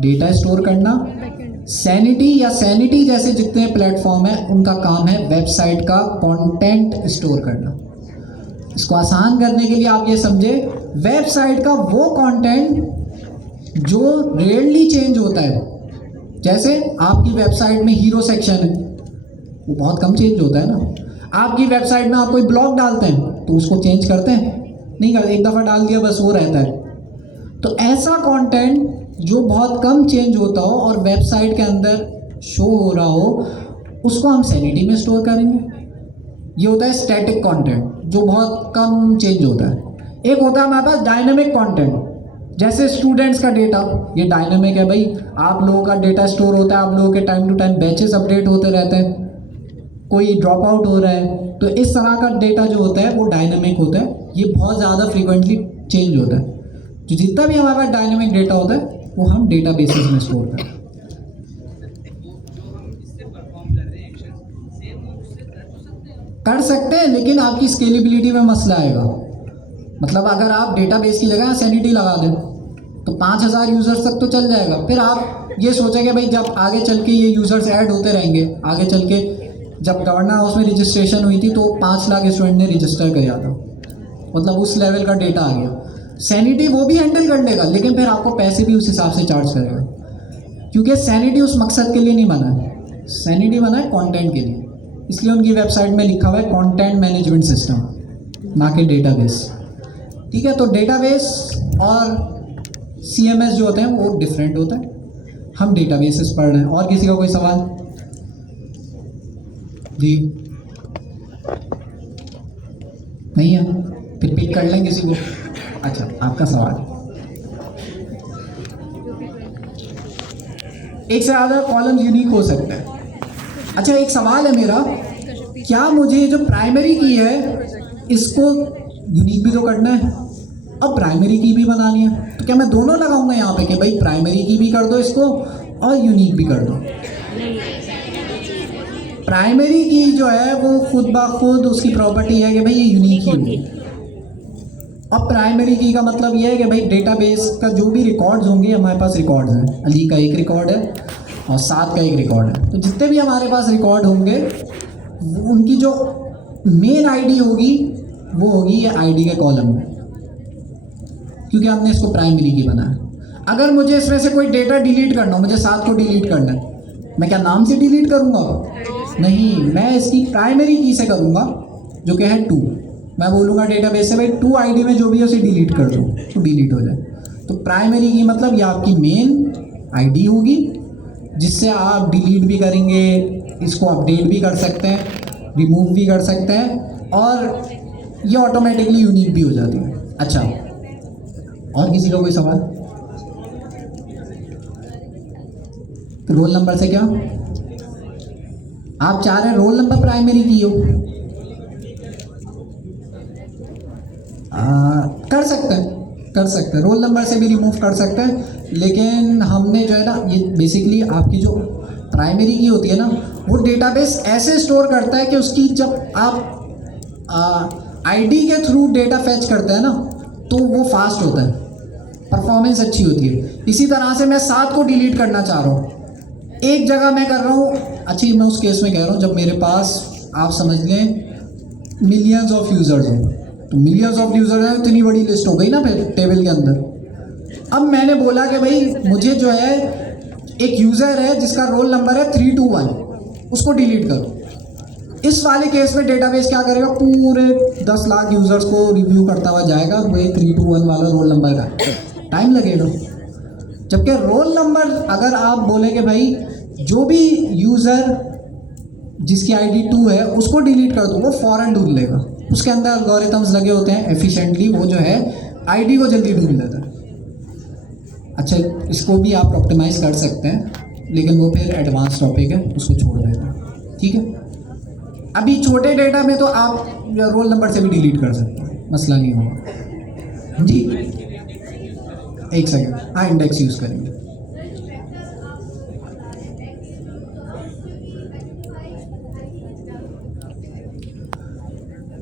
डेटा स्टोर करना। सैनिटी या सैनिटी जैसे जितने प्लेटफॉर्म है उनका काम है वेबसाइट का कंटेंट स्टोर करना। इसको आसान करने के लिए आप ये समझे, वेबसाइट का वो कंटेंट जो रेयरली चेंज होता है, जैसे आपकी वेबसाइट में हीरो सेक्शन है, वो बहुत कम चेंज होता है ना। आपकी वेबसाइट में आप कोई ब्लॉग डालते हैं तो उसको चेंज करते हैं? नहीं करते, एक दफ़ा डाल दिया बस वो रहता है। तो ऐसा कंटेंट जो बहुत कम चेंज होता हो और वेबसाइट के अंदर शो हो रहा हो, उसको हम सैनिटी में स्टोर करेंगे। ये होता है स्टैटिक कंटेंट जो बहुत कम चेंज होता है। एक होता है हमारे पास डायनेमिक कंटेंट, जैसे स्टूडेंट्स का डेटा, ये डायनेमिक है भाई, आप लोगों का डेटा स्टोर होता है, आप लोगों के time to time batches update होते रहते हैं, कोई ड्रॉप आउट हो रहा है, तो इस तरह का डेटा जो होता है वो डायनेमिक होता है। ये बहुत ज़्यादा फ्रीक्वेंटली चेंज होता है। जो जितना भी हमारे पास डायनेमिक डेटा होता है वो हम डेटा बेसिस में स्टोर करते हैं। कर सकते हैं, लेकिन आपकी स्केलेबिलिटी में मसला आएगा। मतलब अगर आप डेटाबेस की जगह सैनिटी लगा दें तो 5000 यूज़र्स तक तो चल जाएगा। फिर आप ये सोचेंगे भाई जब आगे चल के ये यूज़र्स ऐड होते रहेंगे, आगे चल के जब गवर्नर हाउस में रजिस्ट्रेशन हुई थी तो 5 लाख स्टूडेंट ने रजिस्टर किया था, मतलब उस लेवल का डेटा आ गया। सैनिटी वो भी हैंडल कर लेगा, लेकिन फिर आपको पैसे भी उस हिसाब से चार्ज करेगा, क्योंकि सैनिटी उस मकसद के लिए नहीं बना है। सैनिटी बना है कंटेंट के लिए, इसलिए उनकी वेबसाइट में लिखा हुआ है कंटेंट मैनेजमेंट सिस्टम, ना कि डेटाबेस, ठीक है। तो डेटाबेस और सीएमएस जो होते हैं वो डिफरेंट होता है। हम डेटाबेसेस पढ़ रहे हैं। और किसी का कोई सवाल? जी नहीं है, फिर पिक कर लें किसी को। अच्छा, आपका सवाल। एक से ज़्यादा कॉलम्स यूनिक हो सकते हैं। अच्छा, एक सवाल है मेरा, क्या मुझे जो प्राइमरी की है इसको यूनिक भी तो करना है, अब प्राइमरी की भी बनानी है, तो क्या मैं दोनों लगाऊंगा यहाँ पे कि भाई प्राइमरी की भी कर दो इसको और यूनिक भी कर दो? प्राइमरी की जो है वो खुद ब खुद उसकी प्रॉपर्टी है कि भाई ये यूनिक ही हो, अब प्राइमरी की का मतलब ये है कि भाई डेटाबेस का जो भी रिकॉर्ड्स होंगे, हमारे पास रिकॉर्ड्स हैं, अली का एक रिकॉर्ड है और साद का एक रिकॉर्ड है, तो जितने भी हमारे पास रिकॉर्ड होंगे उनकी जो मेन आईडी होगी वो होगी ये आईडी के कॉलम में, क्योंकि हमने इसको प्राइमरी की बनाया। अगर मुझे इसमें से कोई डेटा डिलीट करना हो, मुझे साद को डिलीट करना है, मैं क्या नाम से डिलीट करूँगा? नहीं, मैं इसकी प्राइमरी की से करूँगा जो कि है 2। मैं बोलूँगा डेटाबेस से भाई 2 आईडी में जो भी है उसे डिलीट कर दो, तो डिलीट हो जाए। तो प्राइमरी की मतलब ये आपकी मेन आईडी होगी जिससे आप डिलीट भी करेंगे, इसको अपडेट भी कर सकते हैं, रिमूव भी कर सकते हैं और ये ऑटोमेटिकली यूनिक भी हो जाती है। अच्छा, और किसी का कोई सवाल? तो रोल नंबर से क्या आप चाह रहे हैं रोल नंबर प्राइमरी की हो? कर सकते हैं, रोल नंबर से भी रिमूव कर सकते हैं, लेकिन हमने जो है ना, ये बेसिकली आपकी जो प्राइमरी की होती है ना, वो डेटाबेस ऐसे स्टोर करता है कि उसकी जब आप आईडी के थ्रू डेटा फैच करते हैं ना तो वो फास्ट होता है, परफॉर्मेंस अच्छी होती है। इसी तरह से मैं 7 को डिलीट करना चाह रहा हूँ, एक जगह मैं कर रहा हूँ, अच्छी मैं उस केस में कह रहा हूँ जब मेरे पास आप समझ लें मिलियंस ऑफ यूज़र्स हो, तो मिलियंस ऑफ यूज़र है, इतनी बड़ी लिस्ट हो गई ना फिर टेबल के अंदर। अब मैंने बोला कि भाई मुझे जो है एक यूज़र है जिसका रोल नंबर है 321, उसको डिलीट करो। इस वाले केस में डेटाबेस क्या करेगा, पूरे 10 लाख यूज़र्स को रिव्यू करता हुआ जाएगा, वही 321 वाला रोल नंबर का टाइम लगेगा। जबकि रोल नंबर अगर आप बोले कि भाई जो भी यूज़र जिसकी आईडी 2 है उसको डिलीट कर दो, वो फ़ौरन ढूंढ लेगा, उसके अंदर एल्गोरिथम्स लगे होते हैं एफिशिएंटली, वो जो है आईडी को जल्दी ढूंढ लेता है। अच्छा, इसको भी आप ऑप्टिमाइज़ कर सकते हैं, लेकिन वो फिर एडवांस टॉपिक है, उसको छोड़ देते हैं, ठीक है। अभी छोटे डेटा में तो आप रोल नंबर से भी डिलीट कर सकते हैं, मसला नहीं होगा जी। एक सेकेंड, हाँ इंडेक्स यूज़ करेंगे।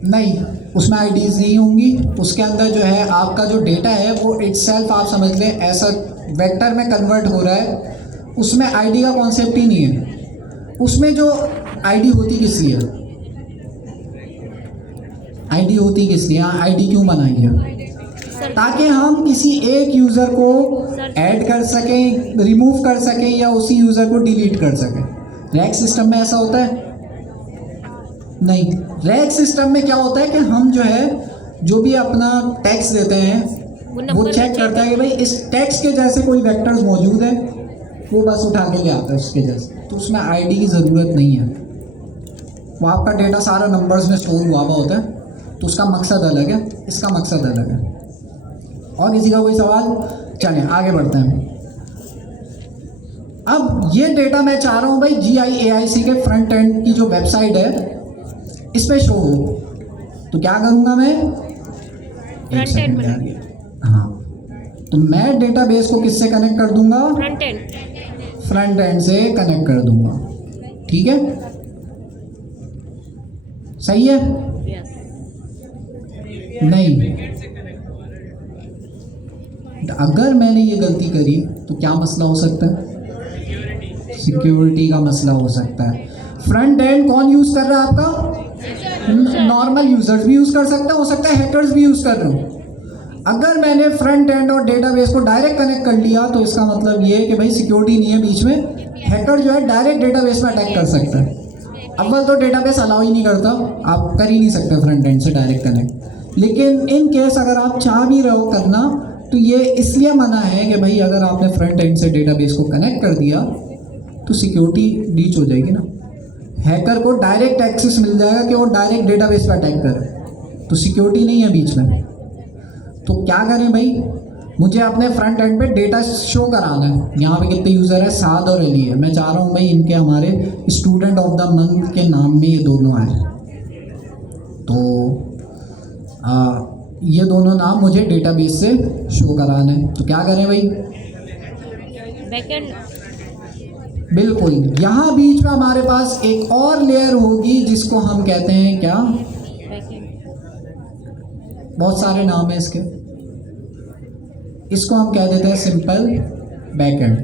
नहीं, उसमें आईडीज़ नहीं होंगी, उसके अंदर जो है आपका जो डेटा है वो इटसेल्फ आप समझ लें ऐसा वेक्टर में कन्वर्ट हो रहा है, उसमें आईडी का कॉन्सेप्ट ही नहीं है। उसमें जो आईडी होती किस लिए, आईडी होती किस लिए, हाँ आईडी क्यों बनाई है, ताकि हम किसी एक यूज़र को ऐड कर सकें, रिमूव कर सकें या उसी यूज़र को डिलीट कर सकें। रैक सिस्टम में ऐसा होता है नहीं। रैक सिस्टम में क्या होता है कि हम जो है जो भी अपना टेक्स्ट देते हैं वो चेक करता है कि भाई इस टेक्स्ट के जैसे कोई वेक्टर्स मौजूद है, वो बस उठा के ले आता है उसके जैसे, तो उसमें आईडी की ज़रूरत नहीं है। वो आपका डेटा सारा नंबर्स में स्टोर हुआ हुआ होता है, तो उसका मकसद अलग है, इसका मकसद अलग है। और किसी का कोई सवाल? चलें आगे बढ़ते हैं। अब ये डेटा मैं चाह रहा हूँ भाई GIAIC के फ्रंट एंड की जो वेबसाइट है इस पे शो हो, तो क्या करूँगा मैं, एक सेकंड यार, हाँ, तो मैं डेटाबेस को किससे कनेक्ट कर दूंगा, फ्रंट एंड से कनेक्ट कर दूंगा, ठीक है, सही है? नहीं, अगर मैंने ये गलती करी तो क्या मसला हो सकता है, सिक्योरिटी का मसला हो सकता है। फ्रंट एंड कौन यूज़ कर रहा है आपका, नॉर्मल यूजर्स भी यूज़ कर सकते हो सकता है हैकर्स भी यूज़ कर रहे हो। अगर मैंने फ्रंट एंड और डेटाबेस को डायरेक्ट कनेक्ट कर लिया तो इसका मतलब ये है कि भाई सिक्योरिटी नहीं है बीच में, हैकर जो है डायरेक्ट डेटाबेस में अटैक कर सकता है। अव्वल तो डेटाबेस अलाउ ही नहीं करता, आप कर ही नहीं सकते फ्रंट एंड से डायरेक्ट कनेक्ट, लेकिन इन केस अगर आप चाह भी रहे हो करना तो ये इसलिए मना है कि भाई अगर आपने फ्रंट एंड से डेटाबेस को कनेक्ट कर दिया तो सिक्योरिटी ब्रीच हो जाएगी ना, हैकर को डायरेक्ट एक्सेस मिल जाएगा कि वो डायरेक्ट डेटाबेस पे अटैक करे, तो सिक्योरिटी नहीं है बीच में। तो क्या करें भाई, मुझे अपने फ्रंट एंड पे डेटा शो कराना है, यहाँ पे कितने यूज़र है, साद और अली है, मैं चाह रहा हूँ भाई इनके हमारे स्टूडेंट ऑफ द मंथ के नाम में ये दोनों आए, तो ये दोनों नाम मुझे डेटाबेस से शो कराना है। तो क्या करें भाई, बैकएंड, बिल्कुल, यहाँ बीच में हमारे पास एक और लेयर होगी जिसको हम कहते हैं क्या, बहुत सारे नाम हैं इसके। इसको हम कह देते हैं सिंपल बैक एंड।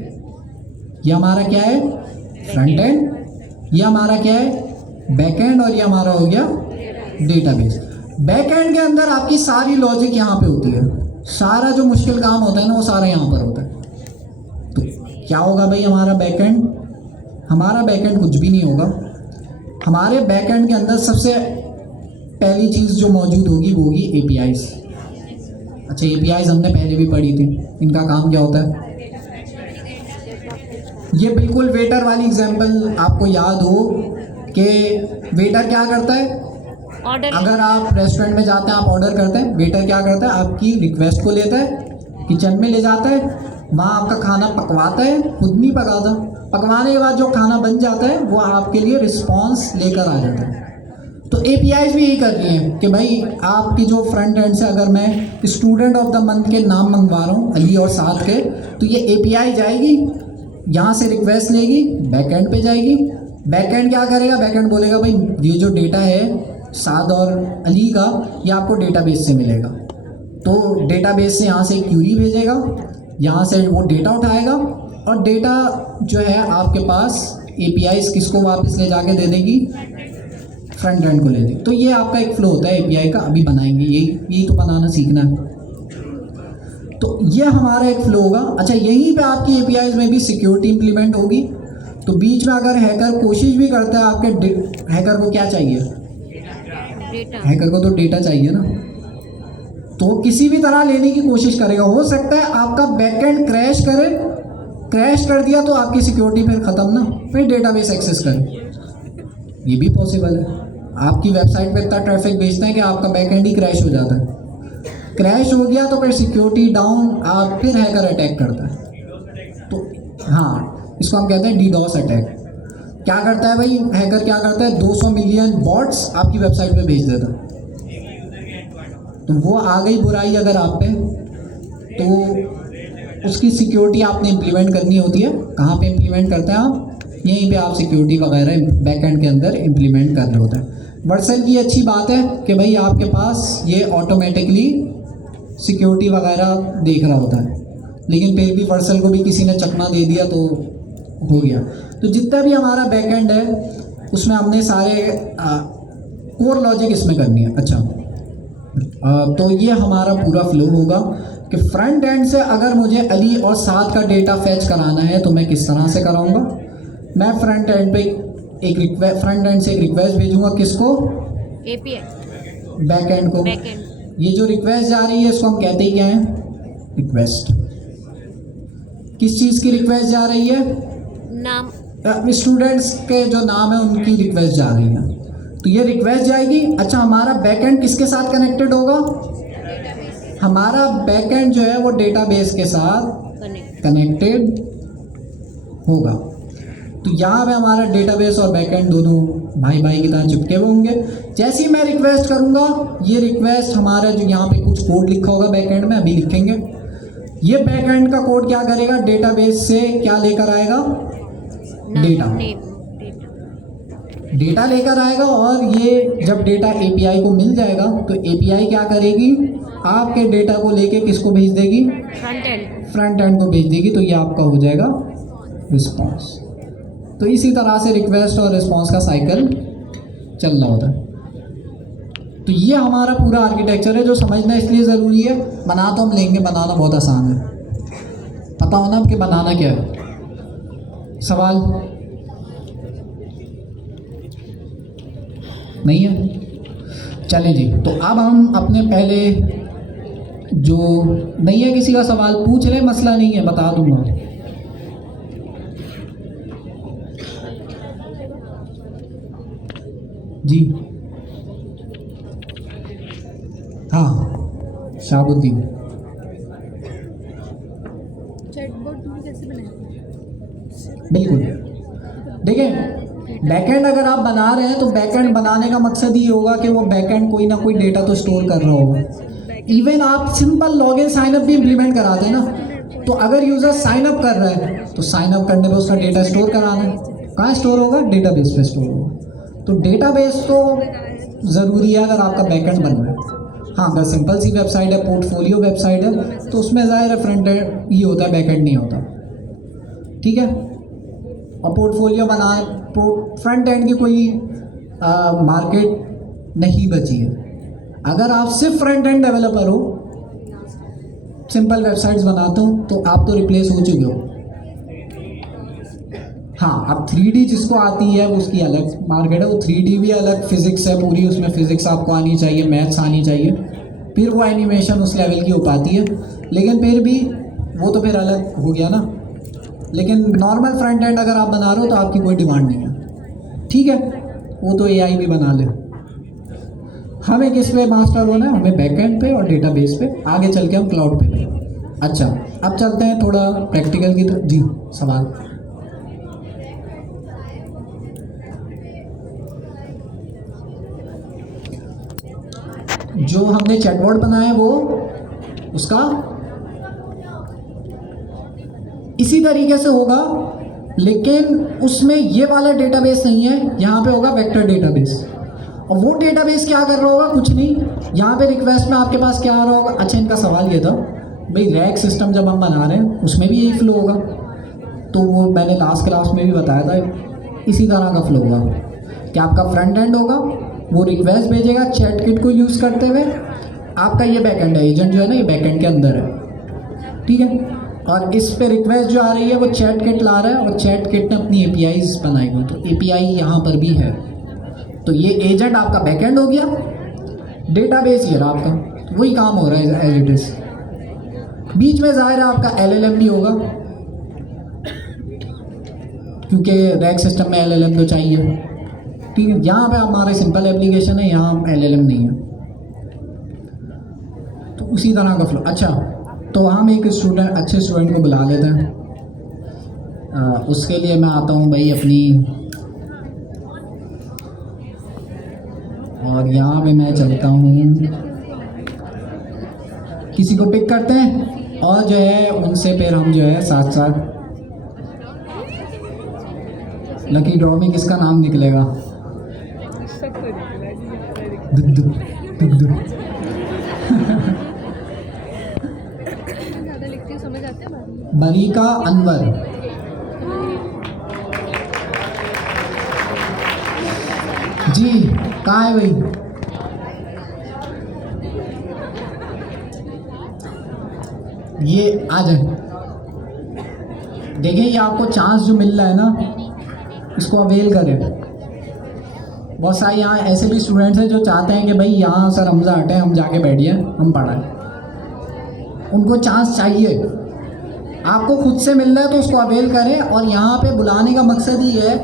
ये हमारा क्या है? Front end. ये हमारा क्या है? Back and. और ये हमारा हो गया डेटाबेस। बैक एंड के अंदर आपकी सारी लॉजिक यहाँ पे होती है, सारा जो मुश्किल काम होता है ना वो सारा यहाँ पर होता है। तो क्या होगा भाई हमारा बैक एंड? हमारा बैक एंड कुछ भी नहीं होगा। हमारे बैक एंड के अंदर सबसे पहली चीज़ जो मौजूद होगी वो होगी एपीआईज। अच्छा, एपीआईज हमने पहले भी पढ़ी थी। इनका काम क्या होता है? ये बिल्कुल वेटर वाली एग्जांपल आपको याद हो कि वेटर क्या करता है? ऑर्डर। अगर आप रेस्टोरेंट में जाते हैं, आप ऑर्डर करते हैं, वेटर क्या करता है? आपकी रिक्वेस्ट को लेता है, किचन में ले जाता है, वहाँ आपका खाना पकवाता है, खुद नहीं पकाता। पकवाने के बाद जो खाना बन जाता है वो आपके लिए रिस्पॉन्स लेकर आ जाता है। तो एपीआईज भी यही कर रही हैं कि भाई आपकी जो फ्रंट एंड से अगर मैं स्टूडेंट ऑफ द मंथ के नाम मंगवा रहा हूँ अली और साद के, तो ये एपीआई जाएगी, यहाँ से रिक्वेस्ट लेगी, बैक एंड पे जाएगी। बैक एंड क्या करेगा? बैक एंड बोलेगा भाई ये जो डेटा है साद और अली का, ये आपको डेटाबेस से मिलेगा। तो डेटाबेस से यहाँ से क्यूरी भेजेगा, यहाँ से वो डेटा उठाएगा और डेटा जो है आपके पास एपीआईज किसको वापस ले जाके दे देगी? फ्रंट एंड को ले देगी। तो ये आपका एक फ्लो होता है एपीआई का, अभी बनाएंगे, यही तो बनाना सीखना है। तो ये हमारा एक फ्लो होगा। अच्छा, यहीं पे आपकी एपीआईज में भी सिक्योरिटी इंप्लीमेंट होगी। तो बीच में अगर हैकर कोशिश भी करता है, आपके हैकर को क्या चाहिए? डेटा। हैकर को तो डेटा चाहिए ना, तो किसी भी तरह लेने की कोशिश करेगा। हो सकता है आपका बैकएंड क्रैश करे, क्रैश कर दिया तो आपकी सिक्योरिटी फिर ख़त्म ना, फिर डेटाबेस एक्सेस करे, ये भी पॉसिबल है। आपकी वेबसाइट पे इतना ट्रैफिक भेजते हैं कि आपका बैकएंड ही क्रैश हो जाता है। क्रैश हो गया तो फिर सिक्योरिटी डाउन, आप फिर हैकर अटैक करता है। तो हाँ, इसको हम कहते हैं डीडॉस अटैक। क्या करता है भाई हैकर? क्या करता है? 200 मिलियन बॉट्स आपकी वेबसाइट पे भेज देता है। तो वो आ गई बुराई अगर आप पे, तो उसकी सिक्योरिटी आपने इम्प्लीमेंट करनी होती है। कहाँ पे इम्प्लीमेंट करते हैं आप? यहीं पे आप सिक्योरिटी वगैरह बैकएंड के अंदर इम्प्लीमेंट कर रहे होते हैं। वर्सल की अच्छी बात है कि भाई आपके पास ये ऑटोमेटिकली सिक्योरिटी वगैरह देख रहा होता है, लेकिन फिर भी वर्सल को भी किसी ने चकमा दे दिया तो हो गया। तो जितना भी हमारा बैकएंड है उसमें हमने सारे कोर लॉजिक इसमें करनी है। अच्छा, तो ये हमारा पूरा फ्लो होगा कि फ्रंट एंड से अगर मुझे अली और साद का डेटा फैच कराना है तो मैं किस तरह से कराऊंगा? मैं फ्रंट एंड पे एक रिक्वेस्ट, फ्रंट एंड से एक रिक्वेस्ट भेजूंगा, किसको? एपीआई। बैक एंड को। बैकएंड। ये जो रिक्वेस्ट जा रही है इसको हम कहते ही क्या है? रिक्वेस्ट। किस चीज़ की रिक्वेस्ट जा रही है? नाम। स्टूडेंट्स के जो नाम है उनकी रिक्वेस्ट जा रही है, तो ये रिक्वेस्ट जाएगी। अच्छा, हमारा बैकएंड किसके साथ कनेक्टेड होगा? हमारा बैकएंड जो है वो डेटाबेस के साथ कनेक्टेड होगा। तो यहाँ पे हमारा डेटाबेस और बैकएंड दोनों भाई भाई की तरह चिपके हुए होंगे। जैसे ही मैं रिक्वेस्ट करूँगा, ये रिक्वेस्ट हमारा जो यहाँ पे कुछ कोड लिखा होगा बैकएंड में, अभी लिखेंगे। ये बैकएंड का कोड क्या करेगा? डेटाबेस से क्या लेकर आएगा? डेटा। डेटा लेकर आएगा और ये जब डेटा एपीआई को मिल जाएगा तो एपीआई क्या करेगी? आपके डेटा को लेके किसको भेज देगी? फ्रंट एंड को भेज देगी। तो ये आपका हो जाएगा रिस्पॉन्स। तो इसी तरह से रिक्वेस्ट और रिस्पॉन्स का साइकिल चल रहा होता है। तो ये हमारा पूरा आर्किटेक्चर है जो समझना इसलिए ज़रूरी है। बना तो हम लेंगे, बनाना बहुत आसान है, पता होना कि बनाना क्या है। सवाल नहीं है? चलें जी, तो अब हम अपने पहले जो नहीं है किसी का सवाल पूछ ले, मसला नहीं है, बता दूंगा। जी हाँ, शाहबुद्दीन। चैटबॉट तुमने कैसे बनाया? बिल्कुल, देखें बैकएंड अगर आप बना रहे हैं तो बैकएंड बनाने का मकसद ये होगा कि वो बैकएंड कोई ना कोई डेटा तो स्टोर कर रहा होगा। इवन आप सिंपल लॉगिन साइन अप भी इम्प्लीमेंट कराते हैं ना, तो अगर यूज़र साइन अप कर रहा है तो साइन अप करने पे उसका डेटा स्टोर कराना है। कहाँ स्टोर होगा? डेटाबेस पे स्टोर होगा। तो डेटाबेस तो ज़रूरी है अगर आपका बैकएंड बन रहा है। हाँ, अगर सिंपल सी वेबसाइट है, पोर्टफोलियो वेबसाइट है, तो उसमें ज़ाहिर है फ्रंट एंड ये होता है, बैक एंड नहीं होता। ठीक है। और पोर्टफोलियो फ्रंट एंड की कोई मार्केट नहीं बची है। अगर आप सिर्फ फ्रंट एंड डेवलपर हो, सिंपल वेबसाइट्स बनाते हो, तो आप तो रिप्लेस हो चुके हो। हाँ, अब 3D जिसको आती है वो उसकी अलग मार्केट है, वो 3D भी अलग, फिज़िक्स है पूरी, उसमें फ़िज़िक्स आपको आनी चाहिए, मैथ्स आनी चाहिए, फिर वो एनिमेशन उस लेवल की हो पाती है। लेकिन फिर भी वो तो फिर अलग हो गया ना। लेकिन नॉर्मल फ्रंट एंड अगर आप बना रहे हो तो आपकी कोई डिमांड नहीं है। ठीक है, वो तो AI भी बना ले। हमें किस पे मास्टर होना है? हमें बैकएंड पे और डेटाबेस पे, आगे चल के हम क्लाउड पे। अच्छा, अब चलते हैं थोड़ा प्रैक्टिकल की तरफ। जी, सवाल। जो हमने चैटबॉट बनाया है वो उसका इसी तरीके से होगा, लेकिन उसमें ये वाला डेटाबेस नहीं है, यहाँ पे होगा वेक्टर डेटाबेस। और वो डेटाबेस क्या कर रहा होगा? कुछ नहीं। यहाँ पे रिक्वेस्ट में आपके पास क्या आ रहा होगा? अच्छा, इनका सवाल ये था भाई, रैक सिस्टम जब हम बना रहे हैं उसमें भी यही फ्लो होगा, तो वो मैंने लास्ट क्लास में भी बताया था, इसी तरह का फ्लो होगा कि आपका फ्रंट एंड होगा, वो रिक्वेस्ट भेजेगा चैट किट को यूज़ करते हुए, आपका ये बैक एंड है, एजेंट जो है ना ये बैक एंड के अंदर है। ठीक है। और इस पे रिक्वेस्ट जो आ रही है वो चैट किट ला रहा है, और चैट किट ने अपनी APIs बनाई हुई, तो API यहाँ पर भी है। तो ये एजेंट आपका बैकएंड हो गया, डेटाबेस ये रहा आपका, वही काम हो रहा है एज इट इज़। बीच में ज़ाहिर है आपका LLM भी होगा, क्योंकि रैक सिस्टम में LLM तो चाहिए। ठीक है। यहाँ पे हमारे सिंपल एप्लीकेशन है, यहाँ LLM नहीं है, तो उसी तरह का फ्लो। अच्छा, तो हम एक अच्छे स्टूडेंट को बुला लेते हैं। उसके लिए मैं आता हूँ भाई अपनी, और यहाँ पे मैं चलता हूँ, किसी को पिक करते हैं और जो है उनसे फिर हम जो है साथ साथ लकी ड्रॉ में किसका नाम निकलेगा? दुद्दू दुद्दू। ज़्यादा लिखती हूँ, समझ आते हैं। बरीका अनवर। जी, कहाँ है भाई? ये आ जाए। देखिए, ये आपको चांस जो मिल रहा है ना, इसको अवेल करें। बहुत सारे यहाँ ऐसे भी स्टूडेंट्स हैं जो चाहते हैं कि भाई यहाँ सर हमजा हटें, हम जाके बैठिए, हम पढ़ाएं। उनको चांस चाहिए, आपको खुद से मिल रहा है तो उसको अवेल करें। और यहाँ पे बुलाने का मकसद ही है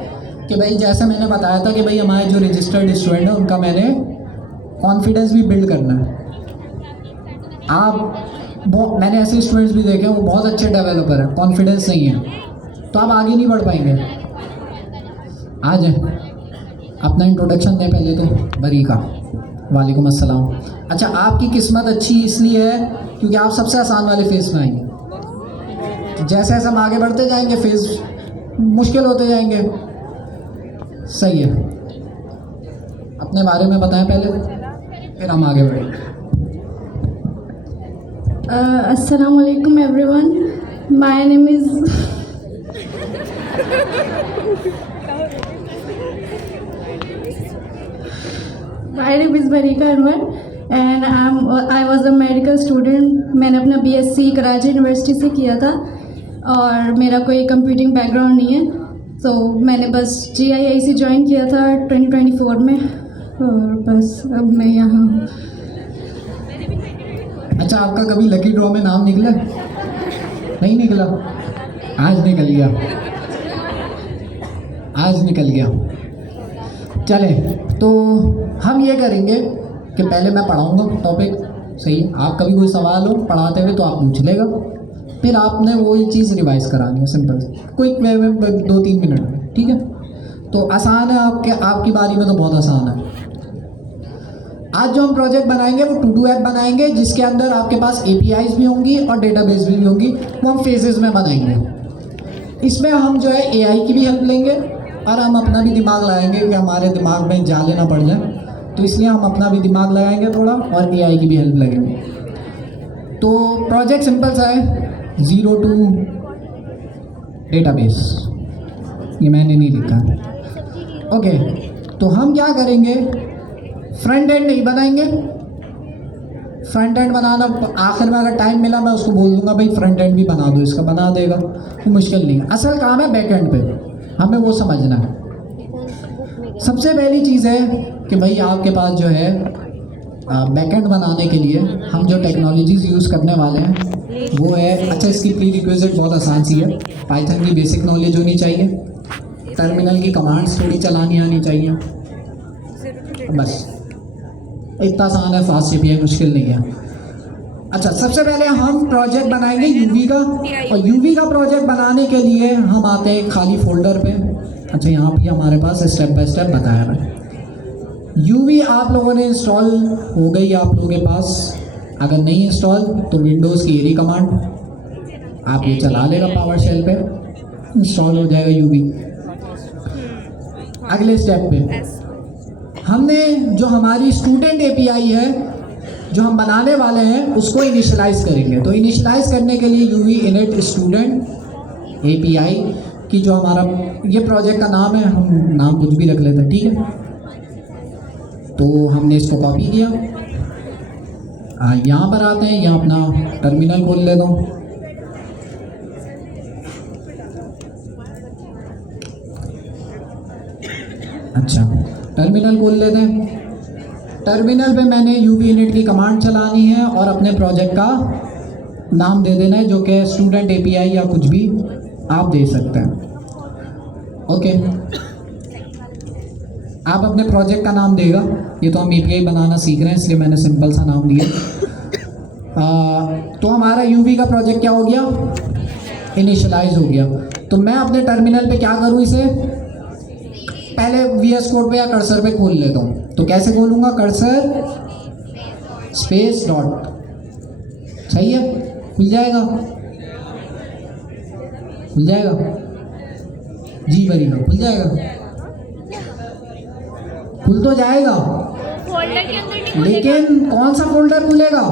कि भाई जैसे मैंने बताया था कि भाई हमारे जो रजिस्टर्ड स्टूडेंट हैं उनका मैंने कॉन्फिडेंस भी बिल्ड करना है। मैंने ऐसे स्टूडेंट्स भी देखे हैं, वो बहुत अच्छे डेवलपर हैं, कॉन्फिडेंस नहीं है, तो आप आगे नहीं बढ़ पाएंगे। आ जाए, अपना इंट्रोडक्शन दें पहले तो। बरीका, वालेकुम अस्सलाम। अच्छा, आपकी किस्मत अच्छी इसलिए है क्योंकि आप सबसे आसान वाले फेज़ में आएंगे। जैसे जैसे हम आगे बढ़ते जाएंगे फेज़ मुश्किल होते जाएंगे। सही है, अपने बारे में बताएं पहले, फिर हम आगे बढ़ेंगे। Assalamu alaikum everyone. My name is Barica Anwar and I was a medical student. मैंने अपना BSc कराची यूनिवर्सिटी से किया था और मेरा कोई कंप्यूटिंग बैकग्राउंड नहीं है, तो मैंने बस GIIC ज्वाइन किया था 2024 में और बस अब मैं यहाँ हूँ। अच्छा, आपका कभी लकी ड्रॉ में नाम निकला? नहीं निकला? आज निकल गया, आज निकल गया। चले, तो हम ये करेंगे कि पहले मैं पढ़ाऊँगा टॉपिक, सही, आप कभी कोई सवाल हो पढ़ाते हुए तो आप पूछ लेगा, फिर आपने वही चीज़ रिवाइज करानी है, सिंपल क्विक वे में 2-3 मिनट में। ठीक है, तो आसान है, आपकी बारी में तो बहुत आसान है। आज जो हम प्रोजेक्ट बनाएंगे वो टू डू ऐप बनाएंगे, जिसके अंदर आपके पास APIs भी होंगी और डेटाबेस भी होंगी, वो हम फेजेस में बनाएंगे। इसमें हम जो है AI की भी हेल्प लेंगे और हम अपना भी दिमाग लाएंगे कि हमारे दिमाग में जाले ना पड़ जाए। तो इसलिए हम अपना भी दिमाग लगाएंगे थोड़ा और एआई की भी हेल्प लगेंगे। तो प्रोजेक्ट सिंपल सा है, 0 to डेटाबेस, ये मैंने नहीं लिखा। ओके, तो हम क्या करेंगे, फ्रंट एंड नहीं बनाएंगे। फ्रंट एंड बनाना आखिर में अगर टाइम मिला मैं उसको बोल दूंगा भाई फ्रंट एंड भी बना दो, इसका बना देगा, वो मुश्किल नहीं है। असल काम है बैक एंड पे, हमें वो समझना है। सबसे पहली चीज़ है कि भाई आपके पास जो है बैकएंड बनाने के लिए हम जो टेक्नोलॉजीज़ यूज़ करने वाले हैं वो है, अच्छा इसकी प्री रिक्विजिट बहुत आसान सी है, पाइथन की बेसिक नॉलेज होनी चाहिए, टर्मिनल की कमांड्स थोड़ी चलानी आनी चाहिए, बस इतना आसान है, फास्ट एपीआई मुश्किल नहीं है। अच्छा, सबसे पहले हम प्रोजेक्ट बनाएंगे यूवी का, और यूवी का प्रोजेक्ट बनाने के लिए हम आते हैं खाली फोल्डर पे। अच्छा, यहाँ पे हमारे पास स्टेप बाय स्टेप बताया है। यूवी आप लोगों ने इंस्टॉल हो गई आप लोगों के पास, अगर नहीं इंस्टॉल तो विंडोज़ की एरी कमांड आप ये चला लेगा, पावर शेल पे इंस्टॉल हो जाएगा यूवी। अगले स्टेप पे हमने जो हमारी स्टूडेंट एपीआई है जो हम बनाने वाले हैं उसको इनिशियलाइज़ करेंगे। तो इनिशियलाइज़ करने के लिए यूवी इनिट स्टूडेंट एपीआई की जो हमारा ये प्रोजेक्ट का नाम है, हम नाम कुछ भी रख लेते हैं, ठीक है। तो हमने इसको कॉपी किया, यहाँ पर आते हैं, यहाँ अपना टर्मिनल खोल लेता हूँ। अच्छा, टर्मिनल खोल लेते हैं। टर्मिनल पे मैंने यूवी इनिट की कमांड चलानी है और अपने प्रोजेक्ट का नाम दे देना है, जो कि स्टूडेंट एपीआई या कुछ भी आप दे सकते हैं। ओके, आप अपने प्रोजेक्ट का नाम देगा, ये तो हम एपीआई बनाना सीख रहे हैं इसलिए मैंने सिंपल सा नाम दिया। तो हमारा यूवी का प्रोजेक्ट क्या हो गया, इनिशियलाइज हो गया। तो मैं अपने टर्मिनल पे क्या करूँ, इसे पहले वीएस कोड पे या कर्सर पे खोल लेता हूँ। तो कैसे खोलूँगा, कर्सर स्पेस डॉट, सही है, खुल जाएगा, खुल जाएगा जी, बढ़िया खुल जाएगा, खुल तो जाएगा, फोल्डर के अंदर नहीं लेकिन कौन सा फोल्डर खुलेगा,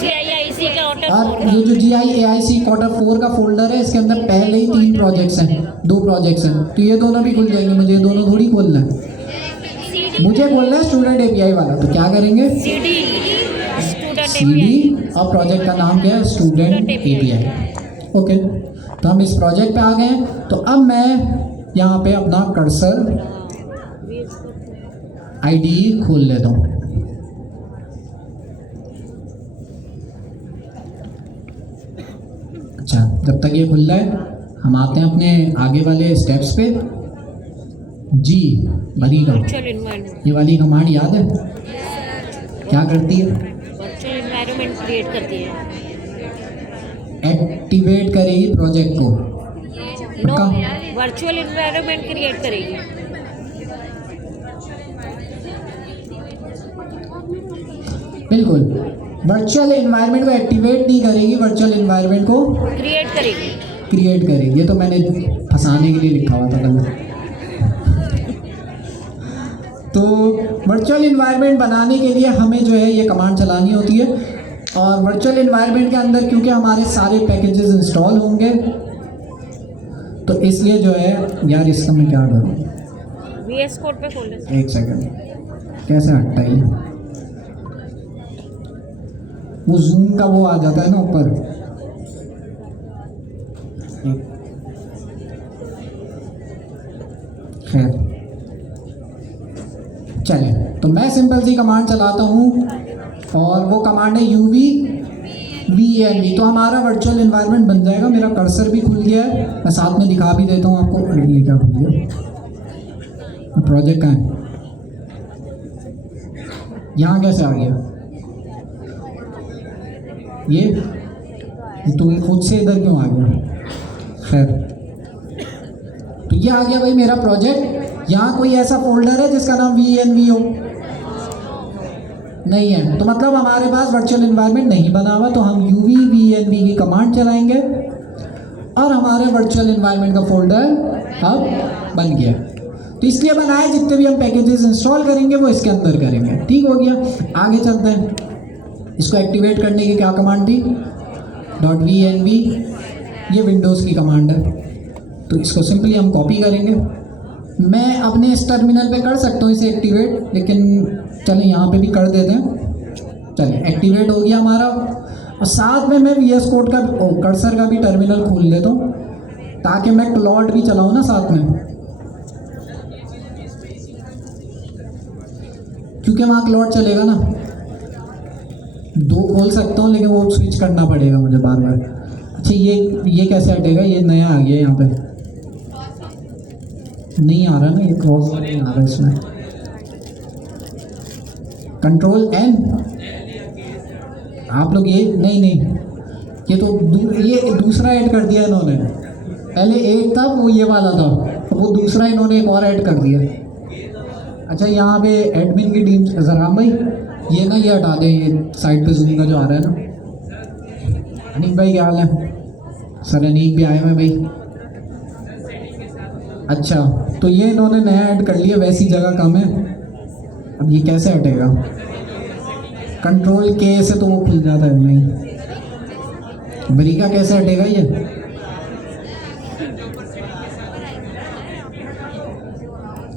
GIIC का और ये जो GIAIC Q4 का फोल्डर है इसके अंदर पहले ही 3 प्रोजेक्ट्स हैं, 2 प्रोजेक्ट्स हैं, तो ये दोनों भी खुल जाएंगे। मुझे ये दोनों थोड़ी खोलना है, मुझे खोलना है स्टूडेंट एपीआई वाला। तो क्या करेंगे, CD और प्रोजेक्ट का नाम क्या है, स्टूडेंट एपीआई। ओके, तो हम इस प्रोजेक्ट पे आ गए हैं। तो अब मैं यहाँ पे अपना कर्सर IDE खोल लेता हूँ। अच्छा, जब तक ये खुल रहा है हम आते हैं अपने आगे वाले स्टेप्स पे। जी बनीगा, ये वाली कमांड याद है, क्या करती है, वर्चुअल एनवायरनमेंट क्रिएट करती है, एक्टिवेट करेगी प्रोजेक्ट को, पक्का, वर्चुअल एनवायरनमेंट क्रिएट करेगी। बिल्कुल, वर्चुअल एनवायरनमेंट को एक्टिवेट नहीं करेगी, वर्चुअल एनवायरनमेंट को क्रिएट करेगी, क्रिएट करेगी। ये तो मैंने फंसाने के लिए लिखा हुआ था कल। तो वर्चुअल एनवायरनमेंट बनाने के लिए हमें जो है ये कमांड चलानी होती है, और वर्चुअल एनवायरनमेंट के अंदर क्योंकि हमारे सारे पैकेजेस इंस्टॉल होंगे तो इसलिए जो है, यार इसका मैं क्या करूँ, VS कोड पे खोल ले, एक सेकंड, कैसे हटता है वो, जूम का वो आ जाता है ना ऊपर। खैर चले, तो मैं सिंपल सी कमांड चलाता हूँ और वो कमांड है UV तो हमारा वर्चुअल एनवायरनमेंट बन जाएगा। मेरा कर्सर भी खुल गया है, मैं साथ में दिखा भी देता हूँ आपको। अरे ये क्या खुल गया, प्रोजेक्ट कहाँ है, यहाँ कैसे आ गया ये तो खुद से इधर क्यों आ गया, खैर तो ये आ गया भाई मेरा प्रोजेक्ट। यहाँ कोई ऐसा फोल्डर है जिसका नाम VNV हो, नहीं है, तो मतलब हमारे पास वर्चुअल एनवायरनमेंट नहीं बना हुआ। तो हम UVVNV की कमांड चलाएंगे और हमारे वर्चुअल एनवायरनमेंट का फोल्डर अब बन गया। तो इसलिए बनाए जितने भी हम पैकेजेस इंस्टॉल करेंगे वो इसके अंदर करेंगे। ठीक हो गया, आगे चलते हैं। इसको एक्टिवेट करने की क्या कमांड थी? .venv, ये विंडोज़ की कमांड है। तो इसको सिंपली हम कॉपी करेंगे। मैं अपने इस टर्मिनल पे कर सकता हूँ इसे एक्टिवेट, लेकिन चलें यहाँ पे भी कर देते हैं। चलें, एक्टिवेट हो गया हमारा। और साथ में मैं VS कोड का कर्सर का भी टर्मिनल खोल लेता हूँ ताकि मैं क्लॉड भी चलाऊँ ना साथ में, क्योंकि वहाँ क्लॉड चलेगा ना। दो खोल सकता हूँ लेकिन वो स्विच करना पड़ेगा मुझे बार बार। अच्छा, ये कैसे हटेगा? ये नया आ गया, यहाँ पे नहीं आ रहा ना, ये क्रॉस नहीं आ रहा इसमें। कंट्रोल N, आप लोग ये नहीं, ये तो ये दूसरा ऐड कर दिया इन्होंने। पहले एक था वो ये वाला था, वो दूसरा इन्होंने एक और ऐड कर दिया। अच्छा, यहाँ पे एडमिन की टीम, जराम भाई ये ना ये हटा दें, ये साइड पे जूम का जो आ रहा है ना। अनीक भाई क्या हाल है? सर अनीक भी आए हुए भाई। अच्छा, तो ये इन्होंने नया ऐड कर लिया, वैसी जगह कम है। अब ये कैसे हटेगा? कंट्रोल K से तो वो खुल जाता है। नहीं, बरीका कैसे हटेगा ये?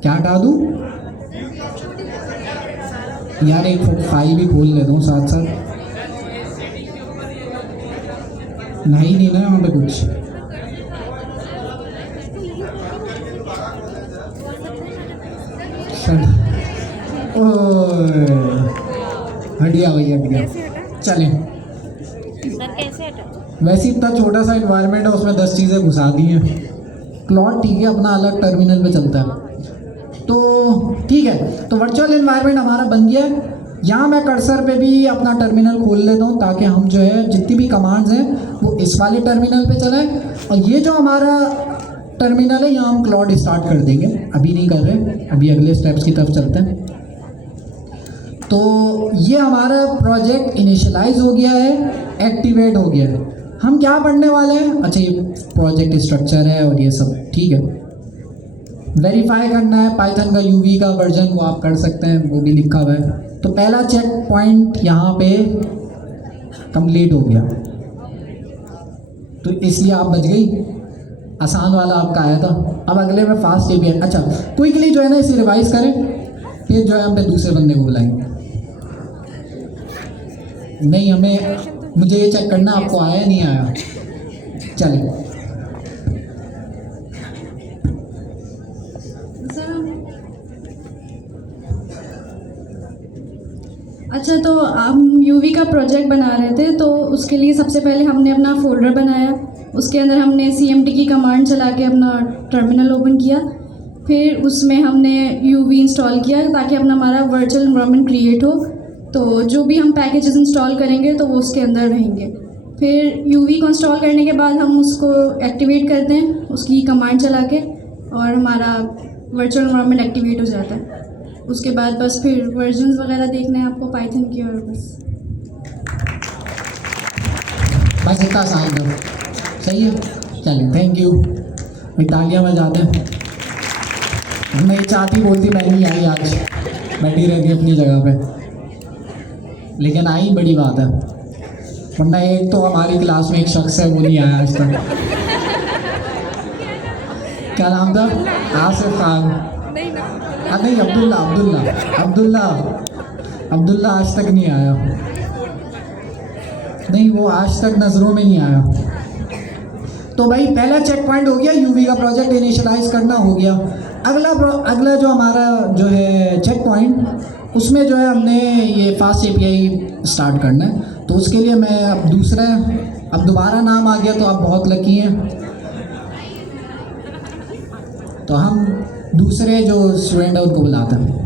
क्या हटा दूँ यार? एक फाइल भी खोल लेता हूँ साथ साथ। नहीं ना यहाँ पे कुछ। हट गया भैया, हट गया। चलें, सर कैसे हटा? वैसे इतना छोटा सा इन्वायरमेंट है, उसमें 10 चीज़ें घुसा दी हैं। क्लॉड ठीक है, अपना अलग टर्मिनल पे चलता है। तो ठीक है, तो वर्चुअल इन्वायरमेंट हमारा बन गया है। यहाँ मैं कर्सर पे भी अपना टर्मिनल खोल लेता हूँ ताकि हम जो है जितनी भी कमांड्स हैं वो इस वाले टर्मिनल पे चलाएं। और ये जो हमारा टर्मिनल है, यहाँ हम क्लॉड स्टार्ट कर देंगे। अभी नहीं कर रहे, अभी अगले स्टेप्स की तरफ चलते हैं। तो ये हमारा प्रोजेक्ट इनिशियलाइज हो गया है, एक्टिवेट हो गया है। हम क्या पढ़ने वाले हैं? अच्छा, ये प्रोजेक्ट स्ट्रक्चर है और ये सब ठीक है। वेरीफाई करना है पाइथन का UV का वर्जन, वो आप कर सकते हैं, वो भी लिखा हुआ है। तो पहला चेक पॉइंट यहाँ पे कंप्लीट हो गया, तो इसलिए आप बच गई। आसान वाला आपका आया था। अब अगले में फास्ट API। अच्छा, क्विकली जो है ना इसे रिवाइज करें, फिर जो है हम पे दूसरे बंदे को बुलाएंगे। नहीं, मुझे ये चेक करना आपको आया नहीं आया। चलें, अच्छा, तो हम UV का प्रोजेक्ट बना रहे थे, तो उसके लिए सबसे पहले हमने अपना फोल्डर बनाया। उसके अंदर हमने CMD की कमांड चला के अपना टर्मिनल ओपन किया। फिर उसमें हमने UV इंस्टॉल किया ताकि अपना हमारा वर्चुअल एनवायरनमेंट क्रिएट हो। तो जो भी हम पैकेजेस इंस्टॉल करेंगे तो वो उसके अंदर रहेंगे। फिर UV को इंस्टॉल करने के बाद हम उसको एक्टिवेट करते हैं उसकी कमांड चला के, और हमारा वर्चुअल एनवायरनमेंट एक्टिवेट हो जाता है। उसके बाद बस फिर वर्जन्स वगैरह देखने हैं आपको पाइथन की, और बस इतना आसान था। सही है, चलें, थैंक यू। तालियां बजाते हैं। मैं ये चाहती बोलती मैं नहीं आई, आज बैठी रहती अपनी जगह पे, लेकिन आई बड़ी बात है। वरना एक तो हमारी क्लास में एक शख्स है, वो नहीं आया आज तक। क्या नाम था? आसिफ खान। नहीं, अब्दुल्ला आज तक नहीं आया। नहीं, वो आज तक नज़रों में नहीं आया। तो भाई पहला चेक पॉइंट हो गया, UV का प्रोजेक्ट इनिशियलाइज करना हो गया। अगला जो हमारा जो है चेक पॉइंट, उसमें जो है हमने ये फास्ट API स्टार्ट करना है। तो उसके लिए मैं अब दोबारा नाम आ गया, तो आप बहुत लकी हैं। तो हम दूसरे जो स्टूडेंट है उनको बुलाते हैं।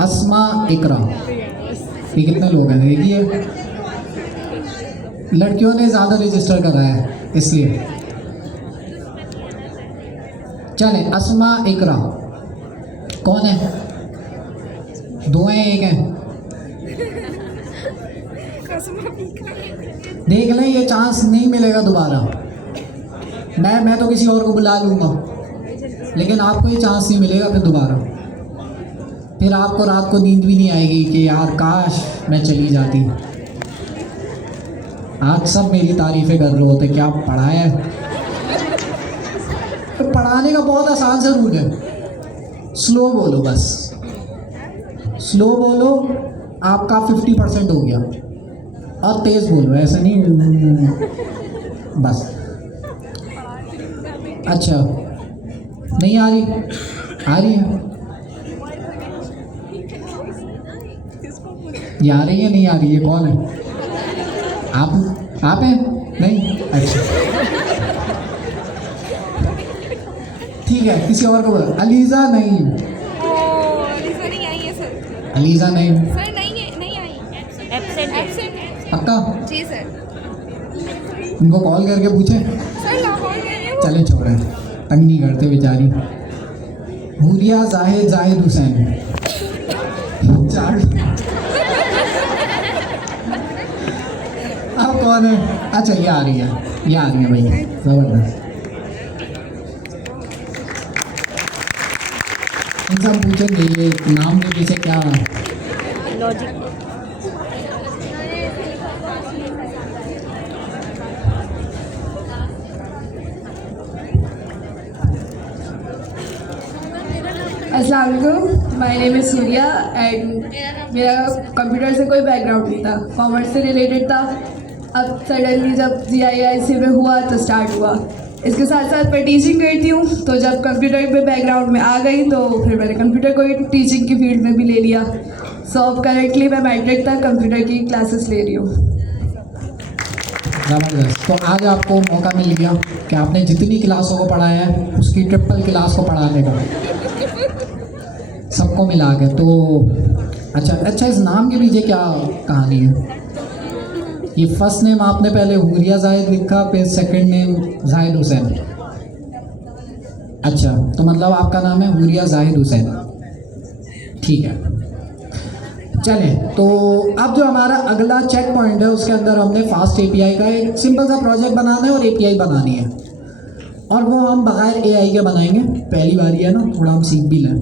अस्मा इकरा, ये कितने लोग हैं? देखिए, लड़कियों ने ज़्यादा रजिस्टर कराया है इसलिए। चले, अस्मा इकरा कौन है? दो हैं, एक है? देख लें, ये चांस नहीं मिलेगा दोबारा। मैं तो किसी और को बुला लूँगा। लेकिन आपको ये चांस नहीं मिलेगा फिर दोबारा। फिर आपको रात को नींद भी नहीं आएगी कि यार काश मैं चली जाती। आज सब मेरी तारीफ़ें कर रहे होते, क्या पढ़ाया है। तो पढ़ाने का बहुत आसान सा रूल है, स्लो बोलो, बस स्लो बोलो, आपका 50% हो गया। और तेज़ बोलो, ऐसा नहीं बस। अच्छा नहीं आ रही है, ये आ रही है नहीं आ रही है, कौन है? आप हैं? नहीं, अच्छा ठीक है, किसी और को बोलो। अलीज़ा नहीं, अलीज़ा नहीं आई है सर। अलीज़ा नहीं, सर नहीं आई। एब्सेंट। पक्का? जी सर। उनको कॉल करके पूछे। सर लाहौर गए हैं वो। चले छोड़े, तंग नहीं करते बेचारी। हुरिया जाहिद हुसैन, अब कौन है? अच्छा ये आ रही है भैया, ज़बरदस्त। इनसे हम पूछेंगे ये नाम के पीछे क्या लॉजिक। अस्सलाम वालेकुम, my name is Surya and मेरा कंप्यूटर से कोई बैकग्राउंड नहीं था, कॉमर्स से रिलेटेड था। अब सडनली जब GIIC में हुआ तो स्टार्ट हुआ। इसके साथ साथ मैं टीचिंग करती हूँ, तो जब कंप्यूटर में बैकग्राउंड में आ गई तो फिर मैंने कंप्यूटर को ही टीचिंग की फील्ड में भी ले लिया। सो अब करेंटली मैं मैट्रिक तक कंप्यूटर की क्लासेस ले रही हूँ। ज़बरदस्त। तो आज आपको मौका मिल गया कि आपने जितनी क्लासों को पढ़ाया है उसकी ट्रिपल क्लास को पढ़ाने का, सबको मिला के। तो अच्छा इस नाम के पीछे क्या कहानी है? ये फर्स्ट नेम आपने पहले हुरिया जाहिद लिखा, फिर सेकंड नेम जाहिद हुसैन। अच्छा, तो मतलब आपका नाम है हुरिया जाहिद हुसैन, ठीक है। चलें, तो अब जो हमारा अगला चेक पॉइंट है उसके अंदर हमने फास्ट API का एक सिंपल सा प्रोजेक्ट बनाना है और API बनानी है, और वो हम बगैर AI के बनाएंगे। पहली बारी है ना, थोड़ा हम सीख भी लें।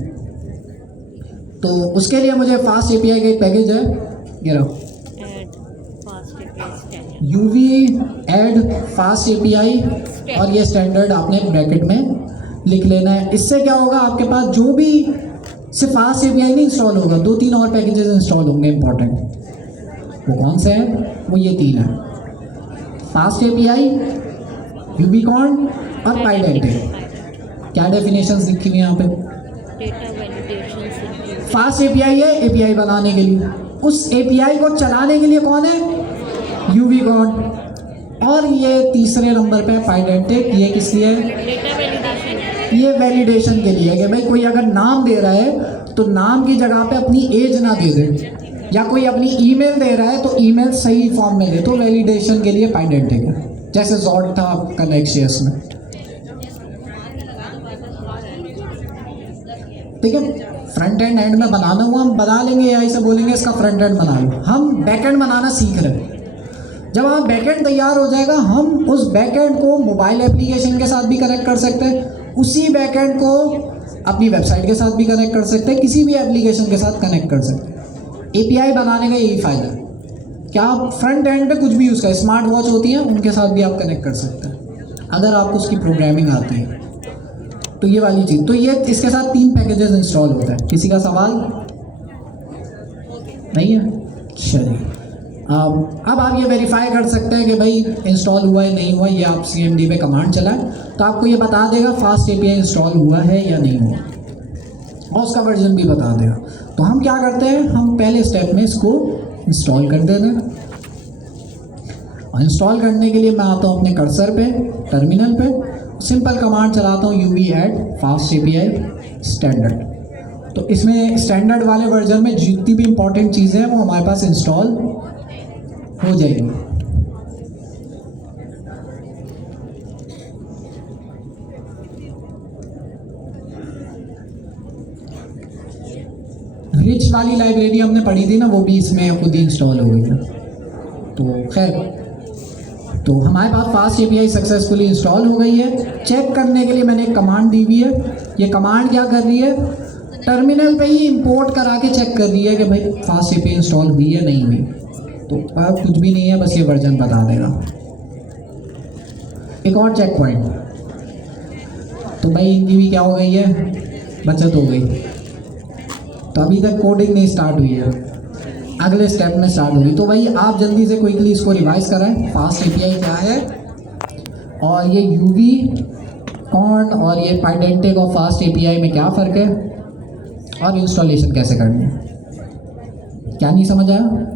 तो उसके लिए मुझे फास्ट API का एक पैकेज है, ये रहो, UV ऐड फास्ट API, और ये स्टैंडर्ड आपने ब्रैकेट में लिख लेना है। इससे क्या होगा, आपके पास जो भी सिर्फ फास्ट API नहीं इंस्टॉल होगा, 2-3 और पैकेजेस इंस्टॉल होंगे इंपॉर्टेंट। वो कौन से हैं? वो ये 3 हैं, फास्ट API, यूबीकॉन और पाइडेंटिक। क्या डेफिनेशंस लिखी हुई हैं यहाँ पे? Data validation. फास्ट API है API बनाने के लिए, उस API को चलाने के लिए कौन है? यूबीकॉन। और ये तीसरे नंबर पे पाइडेंटिक, ये किस लिए? Data validation. ये वैलिडेशन के लिए कि भाई कोई अगर नाम दे रहा है तो नाम की जगह पे अपनी एज ना दे दे, या कोई अपनी ईमेल दे रहा है तो ईमेल सही फॉर्म में दे, तो वैलिडेशन के लिए पाइडेंटिक है। जैसे जॉड था आपका नेक्सियस में, ठीक है। फ्रंट एंड में बनाना हुआ हम बना लेंगे, AI से बोलेंगे इसका फ्रंट एंड बना लो। हम बैक एंड बनाना सीख रहे हैं। जब आप बैकएंड तैयार हो जाएगा, हम उस बैकएंड को मोबाइल एप्लीकेशन के साथ भी कनेक्ट कर सकते हैं, उसी बैकएंड को अपनी वेबसाइट के साथ भी कनेक्ट कर सकते हैं, किसी भी एप्लीकेशन के साथ कनेक्ट कर सकते हैं। API बनाने का यही फ़ायदा है कि आप फ्रंट एंड पे कुछ भी यूज़ करें, स्मार्ट वॉच होती हैं उनके साथ भी आप कनेक्ट कर सकते हैं अगर आपको उसकी प्रोग्रामिंग आती है। तो ये वाली चीज़, तो ये इसके साथ 3 पैकेजेस इंस्टॉल होता है। किसी का सवाल नहीं है? चलिए, अब आप ये वेरीफाई कर सकते हैं कि भाई इंस्टॉल हुआ है नहीं हुआ। ये आप CMD पे कमांड चलाएं तो आपको ये बता देगा फास्ट API इंस्टॉल हुआ है या नहीं हुआ, और उसका वर्जन भी बता देगा। तो हम क्या करते हैं, हम पहले स्टेप में इसको इंस्टॉल कर देते हैं। और इंस्टॉल करने के लिए मैं आता हूँ अपने कर्सर पे, टर्मिनल पे, सिंपल कमांड चलाता हूँ UV add fast API standard. तो इसमें स्टैंडर्ड वाले वर्जन में जितनी भी इंपॉर्टेंट चीज़ें हैं वो हमारे पास इंस्टॉल हो जाएगी। रिच वाली लाइब्रेरी हमने पढ़ी थी ना, वो भी इसमें खुद ही इंस्टॉल हो गई है। तो खैर तो हमारे पास फास्ट एपीआई सक्सेसफुली इंस्टॉल हो गई है। चेक करने के लिए मैंने एक कमांड दी हुई है। ये कमांड क्या कर रही है, टर्मिनल पे ही इंपोर्ट करा के चेक कर रही है कि भाई फास्ट एपीआई इंस्टॉल हुई है नहीं हुई। तो कुछ भी नहीं है, बस ये वर्जन बता देगा। एक और चेक पॉइंट, तो भाई इनकी भी क्या हो गई है, बचत हो गई। तो अभी तक कोडिंग नहीं स्टार्ट हुई है, अगले स्टेप में स्टार्ट होगी। तो भाई आप जल्दी से क्विकली इसको रिवाइज कराएं, फास्ट एपीआई क्या है और ये यूवी कॉर्न और ये पाइडेंटिक और फास्ट एपीआई में क्या फ़र्क है और इंस्टॉलेशन कैसे करनी है। क्या नहीं समझ आया?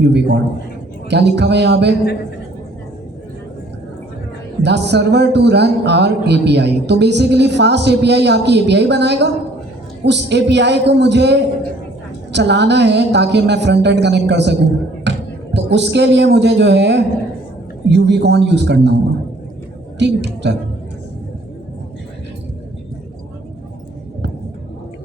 यूवी कॉर्न क्या लिखा हुआ है यहाँ पे, द सर्वर टू रन और एपीआई। तो बेसिकली फास्ट एपीआई आपकी एपीआई बनाएगा, उस एपीआई को मुझे चलाना है ताकि मैं फ्रंट एंड कनेक्ट कर सकूं। तो उसके लिए मुझे जो है यूवी कॉर्न यूज़ करना होगा। ठीक, चल।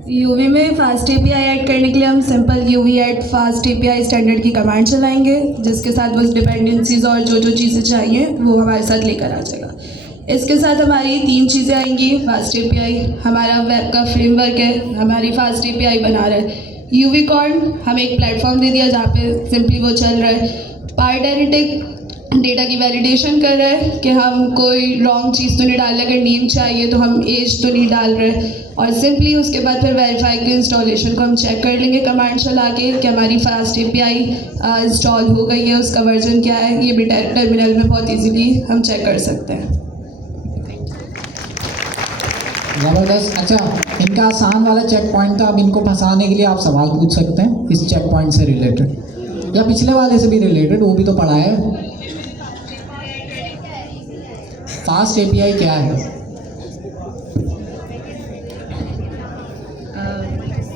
यूवी में फास्ट एपीआई ऐड करने के लिए हम simple UV add fast API standard की कमांड चलाएंगे, जिसके साथ बस डिपेंडेंसीज और जो जो चीज़ें चाहिए वो हमारे साथ लेकर आ जाएगा। इसके साथ हमारी 3 चीज़ें आएंगी। फास्ट एपीआई हमारा वेब का फ्रेमवर्क है, हमारी फास्ट एपीआई बना रहा है। यूवी कॉर्न हमें एक प्लेटफॉर्म दे दिया जहाँ पे सिंपली वो चल रहा है। पाइडेंटिक डेटा की वैलिडेशन कर रहा है कि हम कोई रॉन्ग चीज़ तो नहीं डाल रहे, अगर नेम चाहिए तो हम एज तो नहीं डाल रहे। और सिंपली उसके बाद फिर वेरीफाई के इंस्टॉलेशन को हम चेक कर लेंगे कमांड चला के कि हमारी फास्ट एपीआई इंस्टॉल हो गई है, उसका वर्जन क्या है। ये भी टर्मिनल में बहुत इजीली हम चेक कर सकते हैं। ज़बरदस्त। अच्छा, इनका आसान वाला चेक पॉइंट था। अब इनको फंसाने के लिए आप सवाल पूछ सकते हैं इस चेक पॉइंट से रिलेटेड या पिछले वाले से भी रिलेटेड, वो भी तो पढ़ा है। फास्ट एपीआई क्या है?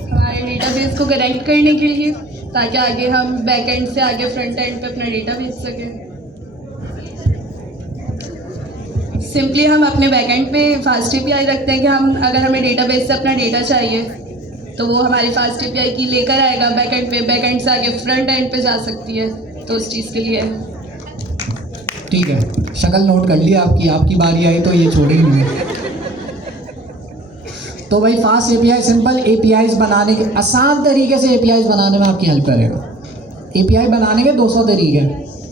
हमारे डेटाबेस को कनेक्ट करने के लिए, ताकि आगे हम बैक एंड से आगे फ्रंट एंड पे अपना डेटा भेज सकें। सिंपली हम अपने बैक एंड पे फास्ट एपीआई रखते हैं कि हम अगर हमें डेटाबेस से अपना डेटा चाहिए तो वो हमारी फास्ट एपीआई की लेकर आएगा बैक एंड पे, बैक एंड से आगे फ्रंट एंड पे जा सकती है। तो उस चीज़ के लिए ठीक है, शक्ल नोट कर लिया आपकी। आपकी बारी आई तो ये छोड़ेंगे नहीं। तो भाई फास्ट एपीआई सिंपल एपीआईज बनाने के आसान तरीके से एपीआईज बनाने में आपकी हेल्प करेगा। एपीआई बनाने के 200 तरीके,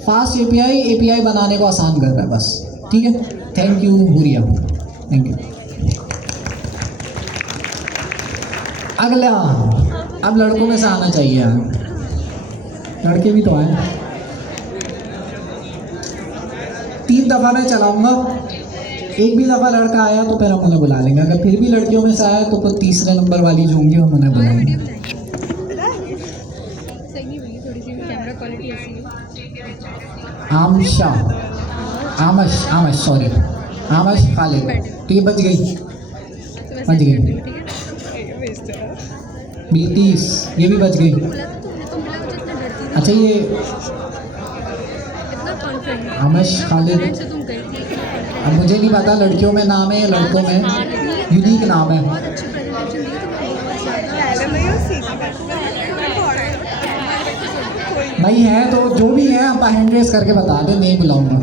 फास्ट एपीआई एपीआई बनाने को आसान कर रहा है बस। ठीक है, thank you Huriya, thank you. अगला, अब लड़कों में से आना चाहिए, लड़के भी तो आए। 3 दफ़ा मैं चलाऊंगा, एक भी दफ़ा लड़का आया तो फिर हम उन्हें बुला लेंगे। अगर फिर भी लड़कियों में से आया तो फिर तीसरे नंबर वाली जो होंगी हम उन्हें बुलाएंगे। आमशा, आमश सॉरी, आमश खालिद। तो ये बच गई, बच गई। बिल्किस, ये भी बच गई। अच्छा, ये आमश खालिद, अब मुझे नहीं पता लड़कियों में नाम है या लड़कों में, यूनिक नाम है। भाई है तो जो भी है आप हैंड रेस करके बता दें, नहीं बुलाऊंगा।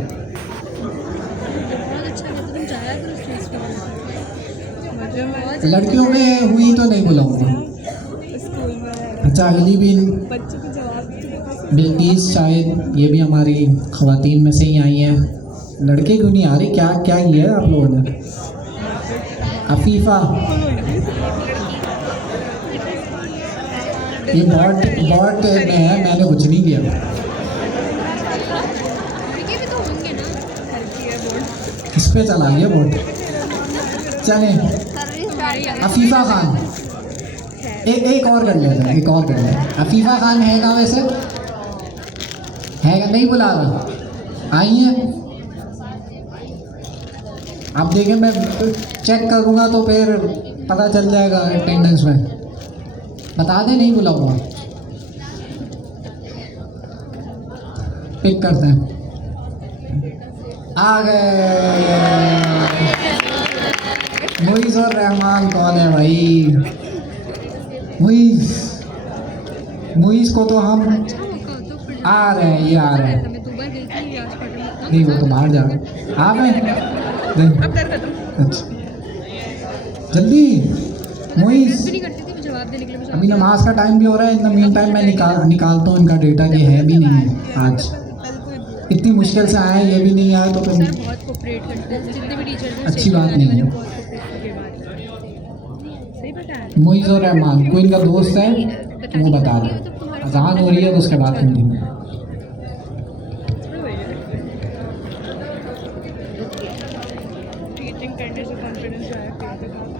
लड़कियों में हुई तो नहीं बुलाऊंगा। अच्छा, अगली भी बिल्किस, शायद ये भी हमारी ख़वातीन में से ही आई हैं। लड़के क्यों नहीं आ रहे? क्या क्या किया है आप लोगों ने? अफीफ़ा, ये बॉट में है, मैंने कुछ नहीं किया। इस पे चलाइए बॉट। चलें, अफीफ़ा खान, एक और कर लेते हैं, एक और कर लेते हैं। अफीफ़ा खान है ना वैसे? है क्या? नहीं बुला रहा? आई हैं? आप देखें, मैं चेक करूँगा तो फिर पता चल जाएगा अटेंडेंस में। बता दें नहीं बुलाऊंगा। पिक करते हैं। आ गए मुइज़ और रहमान। कौन है भाई? मुइज़ को तो हम आ रहे हैं, ये आ रहे हैं। नहीं वो तो बाहर जा रहे आप हैं नहीं अच्छा जल्दी मोइस अभी नमाज का टाइम भी हो रहा है इन द मीन टाइम मैं निकालता हूँ इनका डेटा कि है भी नहीं है आज इतनी मुश्किल से आया ये भी नहीं आया तो फिर बहुत कोऑपरेट करते हैं जितने भी टीचर्स हैं अच्छी बात नहीं है बहुत कोऑपरेट करके बात सही पता है मोइस और रहमान कोई इनका दोस्त है वो बता दो अजान हो रही है तो उसके बाद कंटिन्यू टीचिंग करने से कॉन्फिडेंस आया